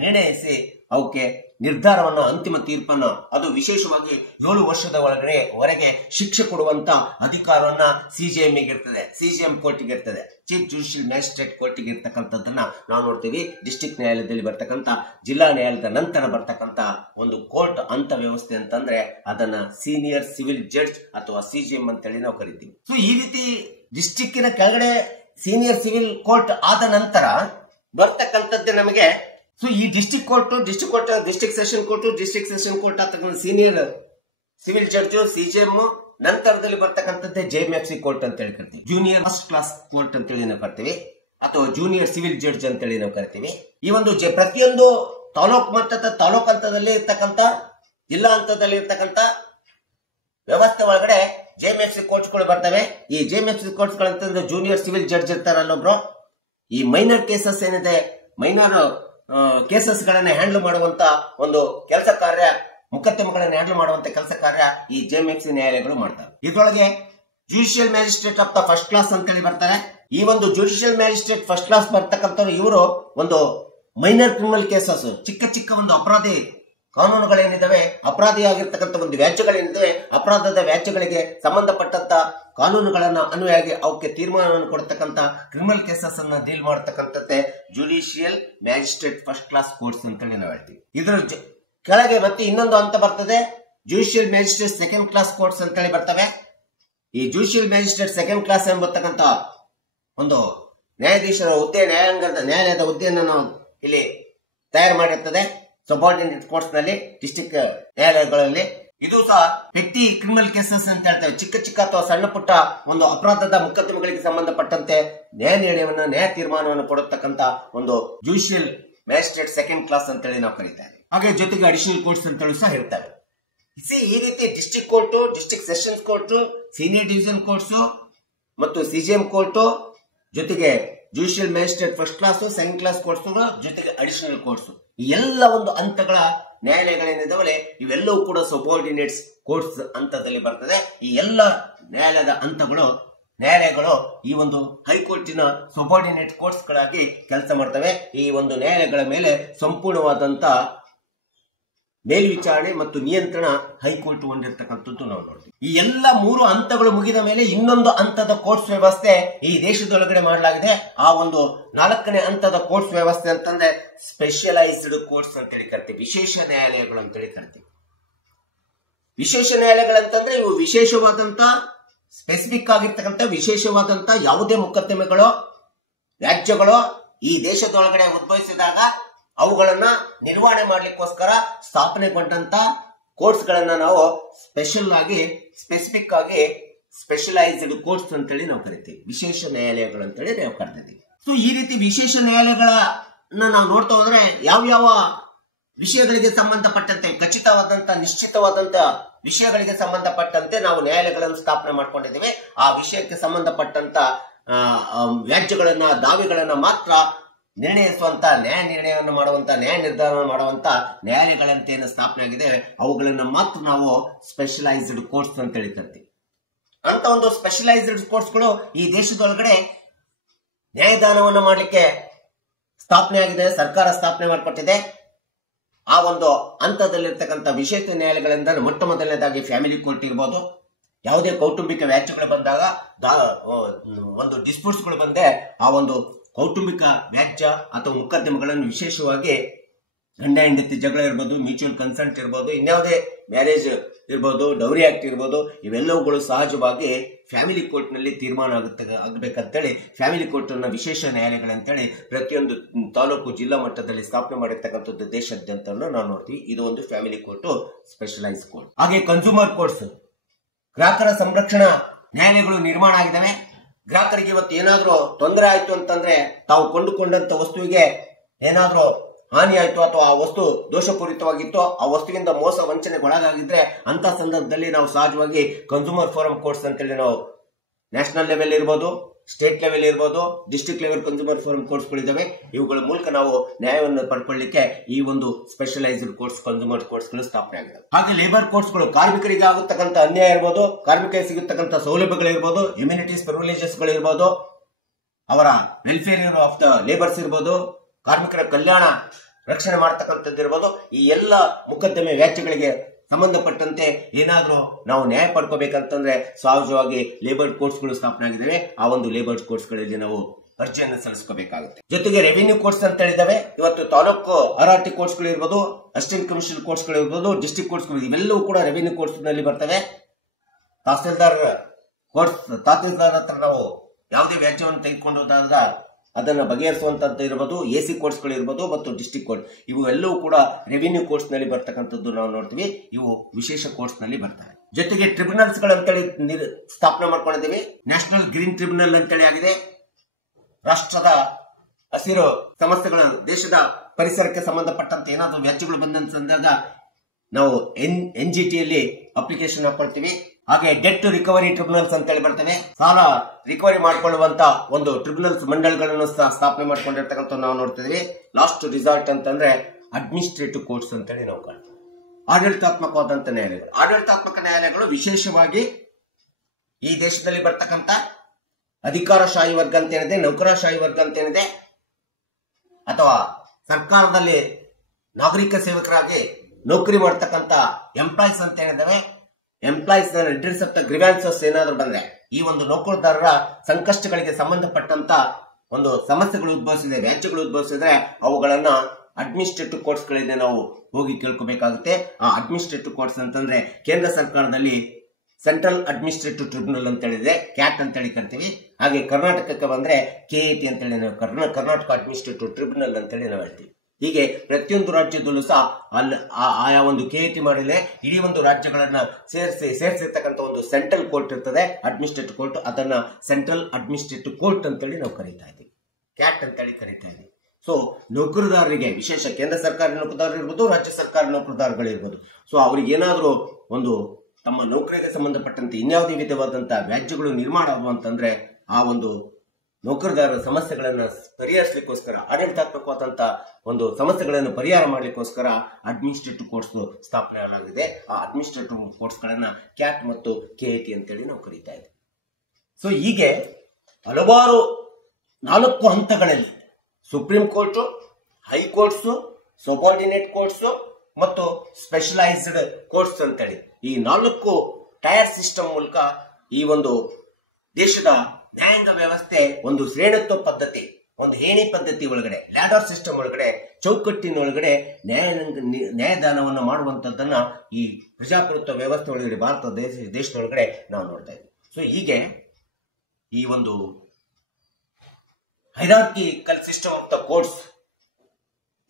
ನಿರ್ಣಯಿಸಿ ಅವಕ್ಕೆ ನಿರ್ಧಾರವನ್ನ ಅಂತಿಮ ತೀರ್ಪನ್ನ ಅದು ವಿಶೇಷವಾಗಿ 7 ವರ್ಷದ ವರೆಗೆ ಶಿಕ್ಷೆ ಕೊಡುವಂತ ಅಧಿಕಾರವನ್ನ ಸಿಜಿಎಂಗೆ ಇರ್ತದೆ, ಸಿಜಿಎಂ ಕೋರ್ಟ್ಗೆ ಇರ್ತದೆ. ಚೀಫ್ ಜುಡಿಷಿಯಲ್ ಮ್ಯಾಜಿಸ್ಟ್ರೇಟ್ ಕೋರ್ಟ್ಗೆ ಇರ್ತಕ್ಕಂಥದ್ದನ್ನ ನಾವು ನೋಡ್ತೀವಿ. ಡಿಸ್ಟ್ರಿಕ್ಟ್ ನ್ಯಾಯಾಲಯದಲ್ಲಿ ಬರ್ತಕ್ಕಂಥ ಜಿಲ್ಲಾ ನ್ಯಾಯಾಲಯದ ನಂತರ ಬರ್ತಕ್ಕಂಥ ಒಂದು ಕೋರ್ಟ್ ಅಂತ ವ್ಯವಸ್ಥೆ ಅಂತಂದ್ರೆ ಅದನ್ನ ಸೀನಿಯರ್ ಸಿವಿಲ್ ಜಡ್ಜ್ ಅಥವಾ ಸಿಜಿಎಂ ಅಂತೇಳಿ ನಾವು ಕರಿತೀವಿ. ಸೊ ಈ ರೀತಿ ಡಿಸ್ಟ್ರಿಕ್ಟಿನ ಕೆಳಗಡೆ ಸೀನಿಯರ್ ಸಿವಿಲ್ ಕೋರ್ಟ್ ಆದ ನಂತರ ಬರ್ತಕ್ಕಂಥದ್ದೇ ನಮಗೆ ಸೊ ಈ ಡಿಸ್ಟ್ರಿಕ್ಟ್ ಸೆಷನ್ ಕೋರ್ಟ್ ಆಗ್ತಕ್ಕಂಥ ಸೀನಿಯರ್ ಸಿವಿಲ್ ಜಡ್ಜ್ ಸಿಜಿಎಂ ನಂತರದಲ್ಲಿ ಬರ್ತಕ್ಕಂಥದ್ದೇ ಜೆಎಂಎಫ್ಸಿ ಕೋರ್ಟ್ ಅಂತ ಹೇಳಿ ಕರಿತೀವಿ. ಜೂನಿಯರ್ ಫಸ್ಟ್ ಕ್ಲಾಸ್ ಕೋರ್ಟ್ ಅಂತೇಳಿ ನಾವು ಕರಿತೀವಿ ಅಥವಾ ಜೂನಿಯರ್ ಸಿವಿಲ್ ಜಡ್ಜ್ ಅಂತೇಳಿ ನಾವು ಕರಿತೀವಿ. ಈ ಒಂದು ಪ್ರತಿಯೊಂದು ತಾಲೂಕ್ ಹಂತದಲ್ಲಿ ಇರ್ತಕ್ಕಂಥ ಜಿಲ್ಲಾ ಹಂತದಲ್ಲಿ ಇರ್ತಕ್ಕಂಥ ವ್ಯವಸ್ಥೆ ಒಳಗಡೆ ಜೆಎಂಎಫ್ಸಿ ಕೋರ್ಟ್ಸ್ಗಳು ಬರ್ತವೆ. ಈ ಜೆಎಂಎಫ್ಸಿ ಕೋರ್ಟ್ಸ್ಗಳು ಅಂತಂದ್ರೆ ಜೂನಿಯರ್ ಸಿವಿಲ್ ಜಡ್ಜ್ ಇರ್ತಾರಲ್ಲೊಬ್ರು. ಈ ಮೈನರ್ ಕೇಸಸ್ ಏನಿದೆ, ಮೈನರ್ ಕೇಸಸ್ ಗಳನ್ನ ಹ್ಯಾಂಡಲ್ ಮಾಡುವಂತ ಒಂದು ಕೆಲಸ ಕಾರ್ಯ, ಮೊಕದ್ದಮೆಗಳನ್ನ ಹ್ಯಾಂಡಲ್ ಮಾಡುವಂತ ಕೆಲಸ ಕಾರ್ಯ ಈ ಜೆಎಂಎಫ್ಸಿ ನ್ಯಾಯಾಲಯಗಳು ಮಾಡ್ತಾರೆ. ಇದರೊಳಗೆ judicial magistrate of the first class ಅಂತ ಹೇಳಿ ಬರ್ತಾರೆ. ಈ ಒಂದು ಜುಡಿಷಿಯಲ್ ಮ್ಯಾಜಿಸ್ಟ್ರೇಟ್ ಫಸ್ಟ್ ಕ್ಲಾಸ್ ಬರ್ತಕ್ಕಂಥವ್ರು ಇವರು ಒಂದು ಮೈನರ್ ಕ್ರಿಮಿನಲ್ ಕೇಸಸ್, ಚಿಕ್ಕ ಒಂದು ಅಪರಾಧಿ ಕಾನೂನುಗಳೇನಿದಾವೆ, ಅಪರಾಧಿಯಾಗಿರ್ತಕ್ಕಂಥ ಒಂದು ವ್ಯಾಜ್ಯಗಳೇನಿದಾವೆ, ಅಪರಾಧದ ವ್ಯಾಜ್ಯಗಳಿಗೆ ಸಂಬಂಧಪಟ್ಟಂತ ಕಾನೂನುಗಳನ್ನ ಅನ್ವಯವಾಗಿ ಅವಕ್ಕೆ ತೀರ್ಮಾನವನ್ನು ಕೊಡ್ತಕ್ಕಂಥ ಕ್ರಿಮಿನಲ್ ಕೇಸಸ್ ಅನ್ನ ಡೀಲ್ ಮಾಡತಕ್ಕಂಥದ್ದೇ judicial magistrate first class courts ಅಂತೇಳಿ ನಾವು ಹೇಳ್ತೀವಿ. ಇದರ ಕೆಳಗೆ ಮತ್ತೆ ಇನ್ನೊಂದು ಹಂತ ಬರ್ತದೆ, judicial magistrate second class courts ಅಂತೇಳಿ ಬರ್ತವೆ. ಈ ಜುಡಿಷಿಯಲ್ ಮ್ಯಾಜಿಸ್ಟ್ರೇಟ್ ಸೆಕೆಂಡ್ ಕ್ಲಾಸ್ ಎಂಬತಕ್ಕಂಥ ಒಂದು ನ್ಯಾಯಾಧೀಶರ ಹುದ್ದೆ, ನ್ಯಾಯಾಲಯದ ಹುದ್ದೆಯನ್ನು ನಾವು ಇಲ್ಲಿ ತಯಾರು ಮಾಡಿರ್ತದೆ ಸಬಾರ್ಡಿನೇಟ್ ಕೋರ್ಟ್ಸ್ ನಲ್ಲಿ, ಡಿಸ್ಟ್ರಿಕ್ಟ್ ನ್ಯಾಯಾಲಯಗಳಲ್ಲಿ. ಇದು ಸಹ ಪೆಟ್ಟಿ ಕ್ರಿಮಿನಲ್ ಕೇಸಸ್ ಅಂತ ಹೇಳ್ತೇವೆ. ಚಿಕ್ಕ ಅಥವಾ ಸಣ್ಣ ಪುಟ್ಟ ಒಂದು ಅಪರಾಧದ ಮೊಕದ್ದಮೆಗಳಿಗೆ ಸಂಬಂಧಪಟ್ಟಂತೆ ನ್ಯಾಯ ತೀರ್ಮಾನವನ್ನು ಕೊಡತಕ್ಕಂತ ಒಂದು ಜುಡಿಷಿಯಲ್ ಮ್ಯಾಜಿಸ್ಟ್ರೇಟ್ ಸೆಕೆಂಡ್ ಕ್ಲಾಸ್ ಅಂತೇಳಿ ನಾವು ಕರೀತಾರೆ. ಹಾಗೆ ಜೊತೆಗೆ ಅಡಿಷನಲ್ ಕೋರ್ಟ್ಸ್ ಅಂತೇಳಿ ಸಹ ಇರ್ತವೆ. ಈ ರೀತಿ district court, district sessions court, senior division courts ಮತ್ತು ಸಿಜಿಎಂ ಕೋರ್ಟ್, ಜೊತೆಗೆ judicial magistrate first class, second class courts, ಜೊತೆಗೆ ಅಡಿಷನಲ್ ಕೋರ್ಟ್ಸ್, ಈ ಎಲ್ಲ ಒಂದು ಹಂತಗಳ ನ್ಯಾಯಾಲಯಗಳೇನಿದಾವಲೆ ಇವೆಲ್ಲವೂ ಕೂಡ ಸಬಾರ್ಡಿನೇಟ್ಸ್ ಕೋರ್ಟ್ಸ್ ಹಂತದಲ್ಲಿ ಬರ್ತದೆ. ಈ ಎಲ್ಲ ನ್ಯಾಯಾಲಯದ ನ್ಯಾಯಾಲಯಗಳು ಈ ಒಂದು ಹೈಕೋರ್ಟಿನ ಸಬಾರ್ಡಿನೇಟ್ ಕೋರ್ಟ್ಸ್ ಗಳಾಗಿ ಕೆಲಸ ಮಾಡ್ತವೆ. ಈ ಒಂದು ನ್ಯಾಯಾಲಯಗಳ ಮೇಲೆ ಸಂಪೂರ್ಣವಾದಂತ ಮೇಲ್ವಿಚಾರಣೆ ಮತ್ತು ನಿಯಂತ್ರಣ ಹೈಕೋರ್ಟ್ ಹೊಂದಿರತಕ್ಕಂಥದ್ದು ನಾವು ನೋಡ್ತೀವಿ. ಈ ಎಲ್ಲ 3 ಹಂತಗಳು ಮುಗಿದ ಮೇಲೆ ಇನ್ನೊಂದು ಹಂತದ ಕೋರ್ಟ್ಸ್ ವ್ಯವಸ್ಥೆ ಈ ದೇಶದೊಳಗಡೆ ಮಾಡಲಾಗಿದೆ. ಆ ಒಂದು 4ನೇ ಹಂತದ ಕೋರ್ಟ್ಸ್ ವ್ಯವಸ್ಥೆ ಅಂತಂದ್ರೆ ಸ್ಪೆಷಲೈಸ್ಡ್ ಕೋರ್ಟ್ಸ್ ಅಂತೇಳಿ ಕರಿತೀವಿ, ವಿಶೇಷ ನ್ಯಾಯಾಲಯಗಳು ಅಂತೇಳಿ ಕರಿತೀವಿ. ವಿಶೇಷ ನ್ಯಾಯಾಲಯಗಳಂತಂದ್ರೆ ಇವು ವಿಶೇಷವಾದಂತ ಸ್ಪೆಸಿಫಿಕ್ ಆಗಿರ್ತಕ್ಕಂಥ ವಿಶೇಷವಾದಂತ ಯಾವುದೇ ಮೊಕದ್ದಮೆಗಳು, ವ್ಯಾಜ್ಯಗಳು ಈ ದೇಶದೊಳಗಡೆ ಉದ್ಭವಿಸಿದಾಗ ಅವುಗಳನ್ನ ನಿರ್ವಹಣೆ ಮಾಡ್ಲಿಕ್ಕೋಸ್ಕರ ಸ್ಥಾಪನೆಗೊಂಡಂತ ಕೋರ್ಟ್ಸ್ ಗಳನ್ನ ನಾವು ಸ್ಪೆಸಿಫಿಕ್ ಆಗಿ ಸ್ಪೆಷಲೈಸ್ಡ್ ಕೋರ್ಟ್ಸ್ ಅಂತೇಳಿ ನಾವು ಕರಿತೀವಿ, ವಿಶೇಷ ನ್ಯಾಯಾಲಯಗಳು ಅಂತೇಳಿ ನಾವು ಕರಿತೀವಿ. ಸೊ ಈ ರೀತಿ ವಿಶೇಷ ನ್ಯಾಯಾಲಯಗಳನ್ನ ನಾವು ನೋಡ್ತಾ ಹೋದ್ರೆ ಯಾವ ವಿಷಯಗಳಿಗೆ ಸಂಬಂಧಪಟ್ಟಂತೆ ಖಚಿತವಾದಂತ ನಿಶ್ಚಿತವಾದಂತ ವಿಷಯಗಳಿಗೆ ಸಂಬಂಧಪಟ್ಟಂತೆ ನಾವು ನ್ಯಾಯಾಲಯಗಳನ್ನು ಸ್ಥಾಪನೆ ಮಾಡ್ಕೊಂಡಿದ್ದೀವಿ. ಆ ವಿಷಯಕ್ಕೆ ಸಂಬಂಧಪಟ್ಟಂತ ವ್ಯಾಜ್ಯಗಳನ್ನ, ದಾವೆಗಳನ್ನ ಮಾತ್ರ ನಿರ್ಣಯಿಸುವಂತ, ನ್ಯಾಯ ನಿರ್ಣಯವನ್ನು ಮಾಡುವಂತ, ನ್ಯಾಯ ನಿರ್ಧಾರವನ್ನು ಮಾಡುವಂತ ನ್ಯಾಯಾಲಯಗಳಂತೆ ಏನು ಸ್ಥಾಪನೆ ಆಗಿದೆ ಅವುಗಳನ್ನ ಮಾತ್ರ ನಾವು ಸ್ಪೆಷಲೈಸ್ಡ್ ಕೋರ್ಟ್ಸ್ ಅಂತ ಕರಿತೀವಿ. ಅಂತ ಒಂದು ಸ್ಪೆಷಲೈಸ್ಡ್ ಕೋರ್ಟ್ಸ್ಗಳು ಈ ದೇಶದೊಳಗಡೆ ನ್ಯಾಯದಾನವನ್ನು ಮಾಡಲಿಕ್ಕೆ ಸ್ಥಾಪನೆ ಆಗಿದೆ, ಸರ್ಕಾರ ಸ್ಥಾಪನೆ ಮಾಡಿಕೊಟ್ಟಿದೆ. ಆ ಒಂದು ಹಂತದಲ್ಲಿರ್ತಕ್ಕಂಥ ವಿಶೇಷ ನ್ಯಾಯಾಲಯಗಳಿಂದ ಮೊಟ್ಟ ಮೊದಲನೇದಾಗಿ ಫ್ಯಾಮಿಲಿ ಕೋರ್ಟ್ ಇರ್ಬೋದು, ಯಾವುದೇ ಕೌಟುಂಬಿಕ ವ್ಯಾಜ್ಯಗಳು ಬಂದಾಗ ಒಂದು ಡಿಸ್ಪ್ಯೂಟ್ಸ್ಗಳು ಬಂದೆ ಆ ಒಂದು ಕೌಟುಂಬಿಕ ವ್ಯಾಜ್ಯ ಅಥವಾ ಮೊಕದ್ದಮೆಗಳನ್ನು ವಿಶೇಷವಾಗಿ ಗಂಡ ಹೆಂಡತಿ ಜಗಳ ಇರ್ಬೋದು, ಮ್ಯೂಚುವಲ್ ಕನ್ಸೆಂಟ್ ಇರ್ಬೋದು, ಇನ್ಯಾವುದೇ ಮ್ಯಾರೇಜ್ ಇರ್ಬೋದು, ಡೌರಿ ಆಕ್ಟ್ ಇರ್ಬೋದು, ಇವೆಲ್ಲವುಗಳು ಸಹಜವಾಗಿ ಫ್ಯಾಮಿಲಿ ಕೋರ್ಟ್ ನಲ್ಲಿ ತೀರ್ಮಾನ ಆಗಬೇಕಂತೇಳಿ ಫ್ಯಾಮಿಲಿ ಕೋರ್ಟ್ ಅನ್ನ ವಿಶೇಷ ನ್ಯಾಯಾಲಯಗಳಂತೇಳಿ ಪ್ರತಿಯೊಂದು ತಾಲೂಕು ಜಿಲ್ಲಾ ಮಟ್ಟದಲ್ಲಿ ಸ್ಥಾಪನೆ ಮಾಡಿರ್ತಕ್ಕಂಥದ್ದು ದೇಶಾದ್ಯಂತ ನಾವು ನೋಡ್ತೀವಿ. ಇದು ಒಂದು ಫ್ಯಾಮಿಲಿ ಕೋರ್ಟ್, ಸ್ಪೆಷಲೈಸ್ ಕೋರ್ಟ್. ಹಾಗೆ ಕನ್ಸ್ಯೂಮರ್ ಕೋರ್ಟ್ಸ್, ಗ್ರಾಹಕರ ಸಂರಕ್ಷಣಾ ನ್ಯಾಯಾಲಯಗಳು ನಿರ್ಮಾಣ ಆಗಿದ್ದಾವೆ. ಗ್ರಾಹಕರಿಗೆ ಇವತ್ತು ಏನಾದ್ರೂ ತೊಂದರೆ ಆಯ್ತು ಅಂತಂದ್ರೆ, ತಾವು ಕೊಂಡುಕೊಂಡಂತ ವಸ್ತುವಿಗೆ ಏನಾದ್ರೂ ಹಾನಿ ಆಯ್ತು ಅಥವಾ ಆ ವಸ್ತು ದೋಷಪೂರಿತವಾಗಿತ್ತು, ಆ ವಸ್ತುವಿಂದ ಮೋಸ ವಂಚನೆಗೊಳಗಾಗಿದ್ರೆ ಅಂತ ಸಂದರ್ಭದಲ್ಲಿ ನಾವು ಸಹಜವಾಗಿ ಕನ್ಸ್ಯೂಮರ್ ಫೋರಂ ಕೋರ್ಟ್ಸ್ ಅಂತೇಳಿ ನಾವು ನ್ಯಾಷನಲ್ ಲೆವೆಲ್ ಇರ್ಬೋದು, ಸ್ಟೇಟ್ ಲೆವೆಲ್ ಇರ್ಬೋದು, ಡಿಸ್ಟ್ರಿಕ್ಟ್ ಲೆವೆಲ್ ಕನ್ಸ್ಯೂಮರ್ ಫೋರಂ ಕೋರ್ಟ್ಸ್ಗಳಿದ್ದಾವೆ. ಇವುಗಳ ಮೂಲಕ ನಾವು ನ್ಯಾಯವನ್ನು ಪಡ್ಕೊಳ್ಳಿಕ್ಕೆ ಈ ಒಂದು ಸ್ಪೆಷಲೈಸ್ಡ್ ಕೋರ್ಟ್ಸ್, ಕನ್ಸ್ಯೂಮರ್ ಕೋರ್ಟ್ಸ್ಗಳು ಸ್ಥಾಪನೆ ಆಗಿದೆ. ಹಾಗೆ ಲೇಬರ್ ಕೋರ್ಟ್ಸ್ಗಳು, ಕಾರ್ಮಿಕರಿಗೆ ಆಗುತ್ತಕ್ಕಂಥ ಅನ್ಯಾಯ ಇರ್ಬೋದು, ಕಾರ್ಮಿಕರಿಗೆ ಸಿಗತಕ್ಕಂಥ ಸೌಲಭ್ಯಗಳಿರ್ಬೋದು, ಇಮ್ಯುನಿಟೀಸ್ ಪ್ರಿವಿಲೇಜಸ್ಗಳು ಇರ್ಬೋದು, ಅವರ ವೆಲ್ಫೇರ್ ಆಫ್ ದ ಲೇಬರ್ಸ್ ಇರ್ಬೋದು, ಕಾರ್ಮಿಕರ ಕಲ್ಯಾಣ ರಕ್ಷಣೆ ಮಾಡತಕ್ಕಂಥದ್ದು ಇರ್ಬೋದು, ಈ ಎಲ್ಲ ಮೊಕದ್ದಮೆ ವ್ಯಾಜ್ಯಗಳಿಗೆ ಸಂಬಂಧಪಟ್ಟಂತೆ ಏನಾದ್ರೂ ನಾವು ನ್ಯಾಯ ಪಡ್ಕೋಬೇಕಂತಂದ್ರೆ ಸಹಜವಾಗಿ ಲೇಬರ್ ಕೋರ್ಟ್ಸ್ಗಳು ಸ್ಥಾಪನೆ ಆಗಿದ್ದಾವೆ. ಆ ಒಂದು ಲೇಬರ್ ಕೋರ್ಟ್ಸ್ಗಳಲ್ಲಿ ನಾವು ಅರ್ಜಿಯನ್ನು ಸಲ್ಲಿಸಬೇಕಾಗುತ್ತೆ. ಜೊತೆಗೆ ರೆವಿನ್ಯೂ ಕೋರ್ಟ್ಸ್ ಅಂತ ಹೇಳಿದಾವೆ. ಇವತ್ತು ತಾಲೂಕು RRT ಕೋರ್ಟ್ಸ್ಗಳು ಇರ್ಬೋದು, ಅಸಿಸ್ಟೆಂಟ್ ಕಮಿಷನರ್ ಕೋರ್ಟ್ಸ್ಗಳು ಇರ್ಬೋದು, ಡಿಸ್ಟ್ರಿಕ್ಟ್ ಕೋರ್ಟ್ಸ್ಗಳು, ಇವೆಲ್ಲವೂ ಕೂಡ ರೆವಿನ್ಯೂ ಕೋರ್ಟ್ಸ್ ನಲ್ಲಿ ಬರ್ತವೆ. ತಹಸೀಲ್ದಾರ್ ಹತ್ರ ನಾವು ಯಾವುದೇ ವ್ಯಾಜ್ಯವನ್ನು ತೆಗೆದುಕೊಂಡು ಹೋದಾಗ ಅದನ್ನು ಬಗೆಹರಿಸುವಂತದ್ದು ಇರಬಹುದು, AC ಕೋರ್ಟ್ಸ್ಗಳು ಇರಬಹುದು ಮತ್ತು ಡಿಸ್ಟ್ರಿಕ್ಟ್ ಕೋರ್ಟ್, ಇವು ಎಲ್ಲವೂ ಕೂಡ ರೆವಿನ್ಯೂ ಕೋರ್ಟ್ಸ್ ನಲ್ಲಿ ಬರ್ತಕ್ಕಂಥದ್ದು ನಾವು ನೋಡ್ತೀವಿ. ಇವು ವಿಶೇಷ ಕೋರ್ಟ್ಸ್ ನಲ್ಲಿ ಬರ್ತವೆ. ಜೊತೆಗೆ ಟ್ರಿಬ್ಯುನಲ್ಸ್ ಗಳಂತೇಳಿ ಸ್ಥಾಪನೆ ಮಾಡ್ಕೊಂಡಿದ್ದೀವಿ. ನ್ಯಾಷನಲ್ ಗ್ರೀನ್ ಟ್ರಿಬ್ಯುನಲ್ ಅಂತೇಳಿ ಆಗಿದೆ. ರಾಷ್ಟ್ರದ ಹಸಿರು ಸಮಸ್ಯೆಗಳ, ದೇಶದ ಪರಿಸರಕ್ಕೆ ಸಂಬಂಧಪಟ್ಟಂತೆ ಏನಾದರೂ ವ್ಯಾಜ್ಯಗಳು ಬಂದಂದಾಗ ನಾವು NGTಯಲ್ಲಿ ಅಪ್ಲಿಕೇಶನ್ ಹಾಕೊಳ್ತೀವಿ. ಹಾಗೆ ಡೆಟ್ ರಿಕವರಿ ಟ್ರಿಬ್ಯುನಲ್ಸ್ ಅಂತೇಳಿ ಬರ್ತವೆ. ಸಾಲ ರಿಕವರಿ ಮಾಡಿಕೊಳ್ಳುವಂತ ಒಂದು ಟ್ರಿಬ್ಯುನಲ್ಸ್ ಮಂಡಳಿಗಳನ್ನು ಸ್ಥಾಪನೆ ಮಾಡ್ಕೊಂಡಿರ್ತಕ್ಕಂಥ ನಾವು ನೋಡ್ತಿದ್ವಿ. ಲಾಸ್ಟ್ ರಿಸಾರ್ಟ್ ಅಂತಂದ್ರೆ ಅಡ್ಮಿನಿಸ್ಟ್ರೇಟಿವ್ ಕೋರ್ಟ್ಸ್ ಅಂತೇಳಿ ನಾವು ಕಾಣ್ತೀವಿ. ಆಡಳಿತಾತ್ಮಕವಾದಂತ ನ್ಯಾಯಾಲಯಗಳು, ಆಡಳಿತಾತ್ಮಕ ನ್ಯಾಯಾಲಯಗಳು ವಿಶೇಷವಾಗಿ ಈ ದೇಶದಲ್ಲಿ ಬರ್ತಕ್ಕಂಥ ಅಧಿಕಾರಶಾಹಿ ವರ್ಗ ಅಂತ ಏನಿದೆ, ನೌಕರಶಾಹಿ ವರ್ಗ ಅಂತ ಏನಿದೆ, ಅಥವಾ ಸರ್ಕಾರದಲ್ಲಿ ನಾಗರಿಕ ಸೇವಕರಾಗಿ ನೌಕರಿ ಮಾಡ್ತಕ್ಕಂಥ ಎಂಪ್ಲಾಯ್ಸ್ ಅಂತ ಏನಿದಾವೆ, ಎಂಪ್ಲಾಯ್ಸ್ ರಿಟರ್ನ್ಸ್ ಆಫ್ ದ ಗ್ರೀವ್ಯಾನ್ಸಸ್ ಏನಾದ್ರು ಬಂದ್ರೆ, ಈ ಒಂದು ನೌಕರದಾರರ ಸಂಕಷ್ಟಗಳಿಗೆ ಸಂಬಂಧಪಟ್ಟಂತ ಒಂದು ಸಮಸ್ಯೆಗಳು ಉದ್ಭವಿಸಿದೆ, ವ್ಯಾಜ್ಯಗಳು ಉದ್ಭವಿಸಿದ್ರೆ ಅವುಗಳನ್ನ ಅಡ್ಮಿನಿಸ್ಟ್ರೇಟಿವ್ ಕೋರ್ಟ್ಸ್ ಗಳಿಂದ ನಾವು ಹೋಗಿ ಕೇಳ್ಕೋಬೇಕಾಗುತ್ತೆ. ಆ ಅಡ್ಮಿನಿಸ್ಟ್ರೇಟಿವ್ ಕೋರ್ಟ್ಸ್ ಅಂತಂದ್ರೆ ಕೇಂದ್ರ ಸರ್ಕಾರದಲ್ಲಿ ಸೆಂಟ್ರಲ್ ಅಡ್ಮಿನಿಸ್ಟ್ರೇಟಿವ್ ಟ್ರಿಬ್ಯುನಲ್ ಅಂತ ಹೇಳಿದ್ರೆ ಕ್ಯಾಟ್ ಅಂತೇಳಿ ಕರಿತೀವಿ. ಹಾಗೆ ಕರ್ನಾಟಕಕ್ಕೆ ಬಂದ್ರೆ KAT ಅಂತೇಳಿ ನಾವು ಕರ್ನಾಟಕ ಅಡ್ಮಿನಿಸ್ಟ್ರೇಟಿವ್ ಟ್ರಿಬ್ಯುನಲ್ ಅಂತೇಳಿ ನಾವು ಹೇಳ್ತೀವಿ. ಹೀಗೆ ಪ್ರತಿಯೊಂದು ರಾಜ್ಯದಲ್ಲೂ ಸಹ ಆಯಾ ಒಂದು KAT ಮಾಡಿದ್ರೆ ಇಡೀ ಒಂದು ರಾಜ್ಯಗಳನ್ನ ಸೇರಿಸಿರ್ತಕ್ಕಂಥ ಒಂದು ಸೆಂಟ್ರಲ್ ಕೋರ್ಟ್ ಇರ್ತದೆ, ಅಡ್ಮಿನಿಸ್ಟ್ರೇಟಿವ್ ಕೋರ್ಟ್. ಅದನ್ನ ಸೆಂಟ್ರಲ್ ಅಡ್ಮಿನಿಸ್ಟ್ರೇಟಿವ್ ಕೋರ್ಟ್ ಅಂತೇಳಿ ನಾವು ಕರೀತಾ ಇದ್ದೀವಿ, ಕ್ಯಾಟ್ ಅಂತೇಳಿ ಕರೀತಾ ಇದ್ದೀವಿ. ಸೊ ನೌಕರದಾರರಿಗೆ, ವಿಶೇಷ ಕೇಂದ್ರ ಸರ್ಕಾರಿ ನೌಕರದಾರರು ಇರ್ಬೋದು, ರಾಜ್ಯ ಸರ್ಕಾರಿ ನೌಕರದಾರಗಳಿರ್ಬೋದು, ಸೊ ಅವ್ರಿಗೆ ಏನಾದರೂ ಒಂದು ತಮ್ಮ ನೌಕರಿಗೆ ಸಂಬಂಧಪಟ್ಟಂತೆ ಇನ್ಯಾವುದೇ ವಿಧವಾದಂತಹ ವ್ಯಾಜ್ಯಗಳು ನಿರ್ಮಾಣ ಆಗುವಂತಂದ್ರೆ ಆ ಒಂದು ನೌಕರದಾರರ ಸಮಸ್ಯೆಗಳನ್ನು ಪರಿಹರಿಸಲಿಕ್ಕೋಸ್ಕರ, ಆಡಳಿತಾತ್ಮಕವಾದಂತಹ ಒಂದು ಸಮಸ್ಯೆಗಳನ್ನು ಪರಿಹಾರ ಮಾಡಲಿಕ್ಕೋಸ್ಕರ ಅಡ್ಮಿನಿಸ್ಟ್ರೇಟಿವ್ ಕೋರ್ಟ್ಸ್ ಸ್ಥಾಪನೆ ಆಗಿದೆ. ಆ ಅಡ್ಮಿನಿಸ್ಟ್ರೇಟಿವ್ ಕೋರ್ಟ್ಸ್ ಗಳನ್ನ ಕ್ಯಾಟ್ ಮತ್ತು KAT ಅಂತೇಳಿ ನಾವು ಕರೀತಾ ಇದ್ದೀವಿ. ಸೊ ಹೀಗೆ ಹಲವಾರು 4 ಹಂತಗಳಲ್ಲಿ supreme court, high courts, subordinate courts ಮತ್ತು ಸ್ಪೆಷಲೈಸ್ಡ್ ಕೋರ್ಟ್ಸ್ ಅಂತೇಳಿ ಈ 4 ಟೈರ್ ಸಿಸ್ಟಮ್ ಮೂಲಕ ಈ ಒಂದು ದೇಶದ ನ್ಯಾಯಾಂಗ ವ್ಯವಸ್ಥೆ ಒಂದು ಶ್ರೇಣತ್ವ ಪದ್ಧತಿ, ಒಂದು ಏಣಿ ಪದ್ಧತಿ ಒಳಗಡೆ, ಲ್ಯಾಡರ್ ಸಿಸ್ಟಮ್ ಒಳಗಡೆ, ಚೌಕಟ್ಟಿನೊಳಗಡೆ ನ್ಯಾಯದಾನವನ್ನು ಮಾಡುವಂತದ್ದನ್ನ ಈ ಪ್ರಜಾಪ್ರಭುತ್ವ ವ್ಯವಸ್ಥೆ ಒಳಗಡೆ ಭಾರತ ದೇಶದೊಳಗಡೆ ನಾವು ನೋಡ್ತಾ ಇದ್ದೀವಿ. ಸೊ ಹೀಗೆ ಈ ಒಂದು hierarchical system of the courts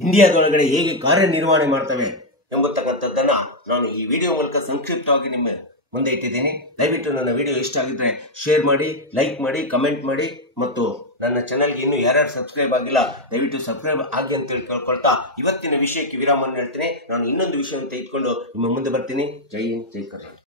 ಇಂಡಿಯಾದೊಳಗಡೆ ಹೇಗೆ ಕಾರ್ಯನಿರ್ವಹಣೆ ಮಾಡ್ತವೆ ಎಂಬತಕ್ಕಂಥದ್ದನ್ನ ನಾನು ಈ ವಿಡಿಯೋ ಮೂಲಕ ಸಂಕ್ಷಿಪ್ತವಾಗಿ ನಿಮ್ಮ ಮುಂದೆ ಇಟ್ಟಿದ್ದೀನಿ. ದಯವಿಟ್ಟು ನನ್ನ ವಿಡಿಯೋ ಇಷ್ಟ ಆಗಿದ್ರೆ ಶೇರ್ ಮಾಡಿ, ಲೈಕ್ ಮಾಡಿ, ಕಮೆಂಟ್ ಮಾಡಿ, ಮತ್ತು ನನ್ನ ಚಾನಲ್ಗೆ ಇನ್ನೂ ಯಾರ್ಯಾರು ಸಬ್ಸ್ಕ್ರೈಬ್ ಆಗಿಲ್ಲ ದಯವಿಟ್ಟು ಸಬ್ಸ್ಕ್ರೈಬ್ ಆಗಿ ಅಂತೇಳಿ ಕೇಳ್ಕೊಳ್ತಾ ಇವತ್ತಿನ ವಿಷಯಕ್ಕೆ ವಿರಾಮವನ್ನು ಹೇಳ್ತೀನಿ. ನಾನು ಇನ್ನೊಂದು ವಿಷಯವನ್ನು ತೆಗೆದುಕೊಂಡು ನಿಮ್ಮ ಮುಂದೆ ಬರ್ತೀನಿ. ಜೈ ಹಿಂದ್, ಜೈ ಕರ್ನಾಟಕ.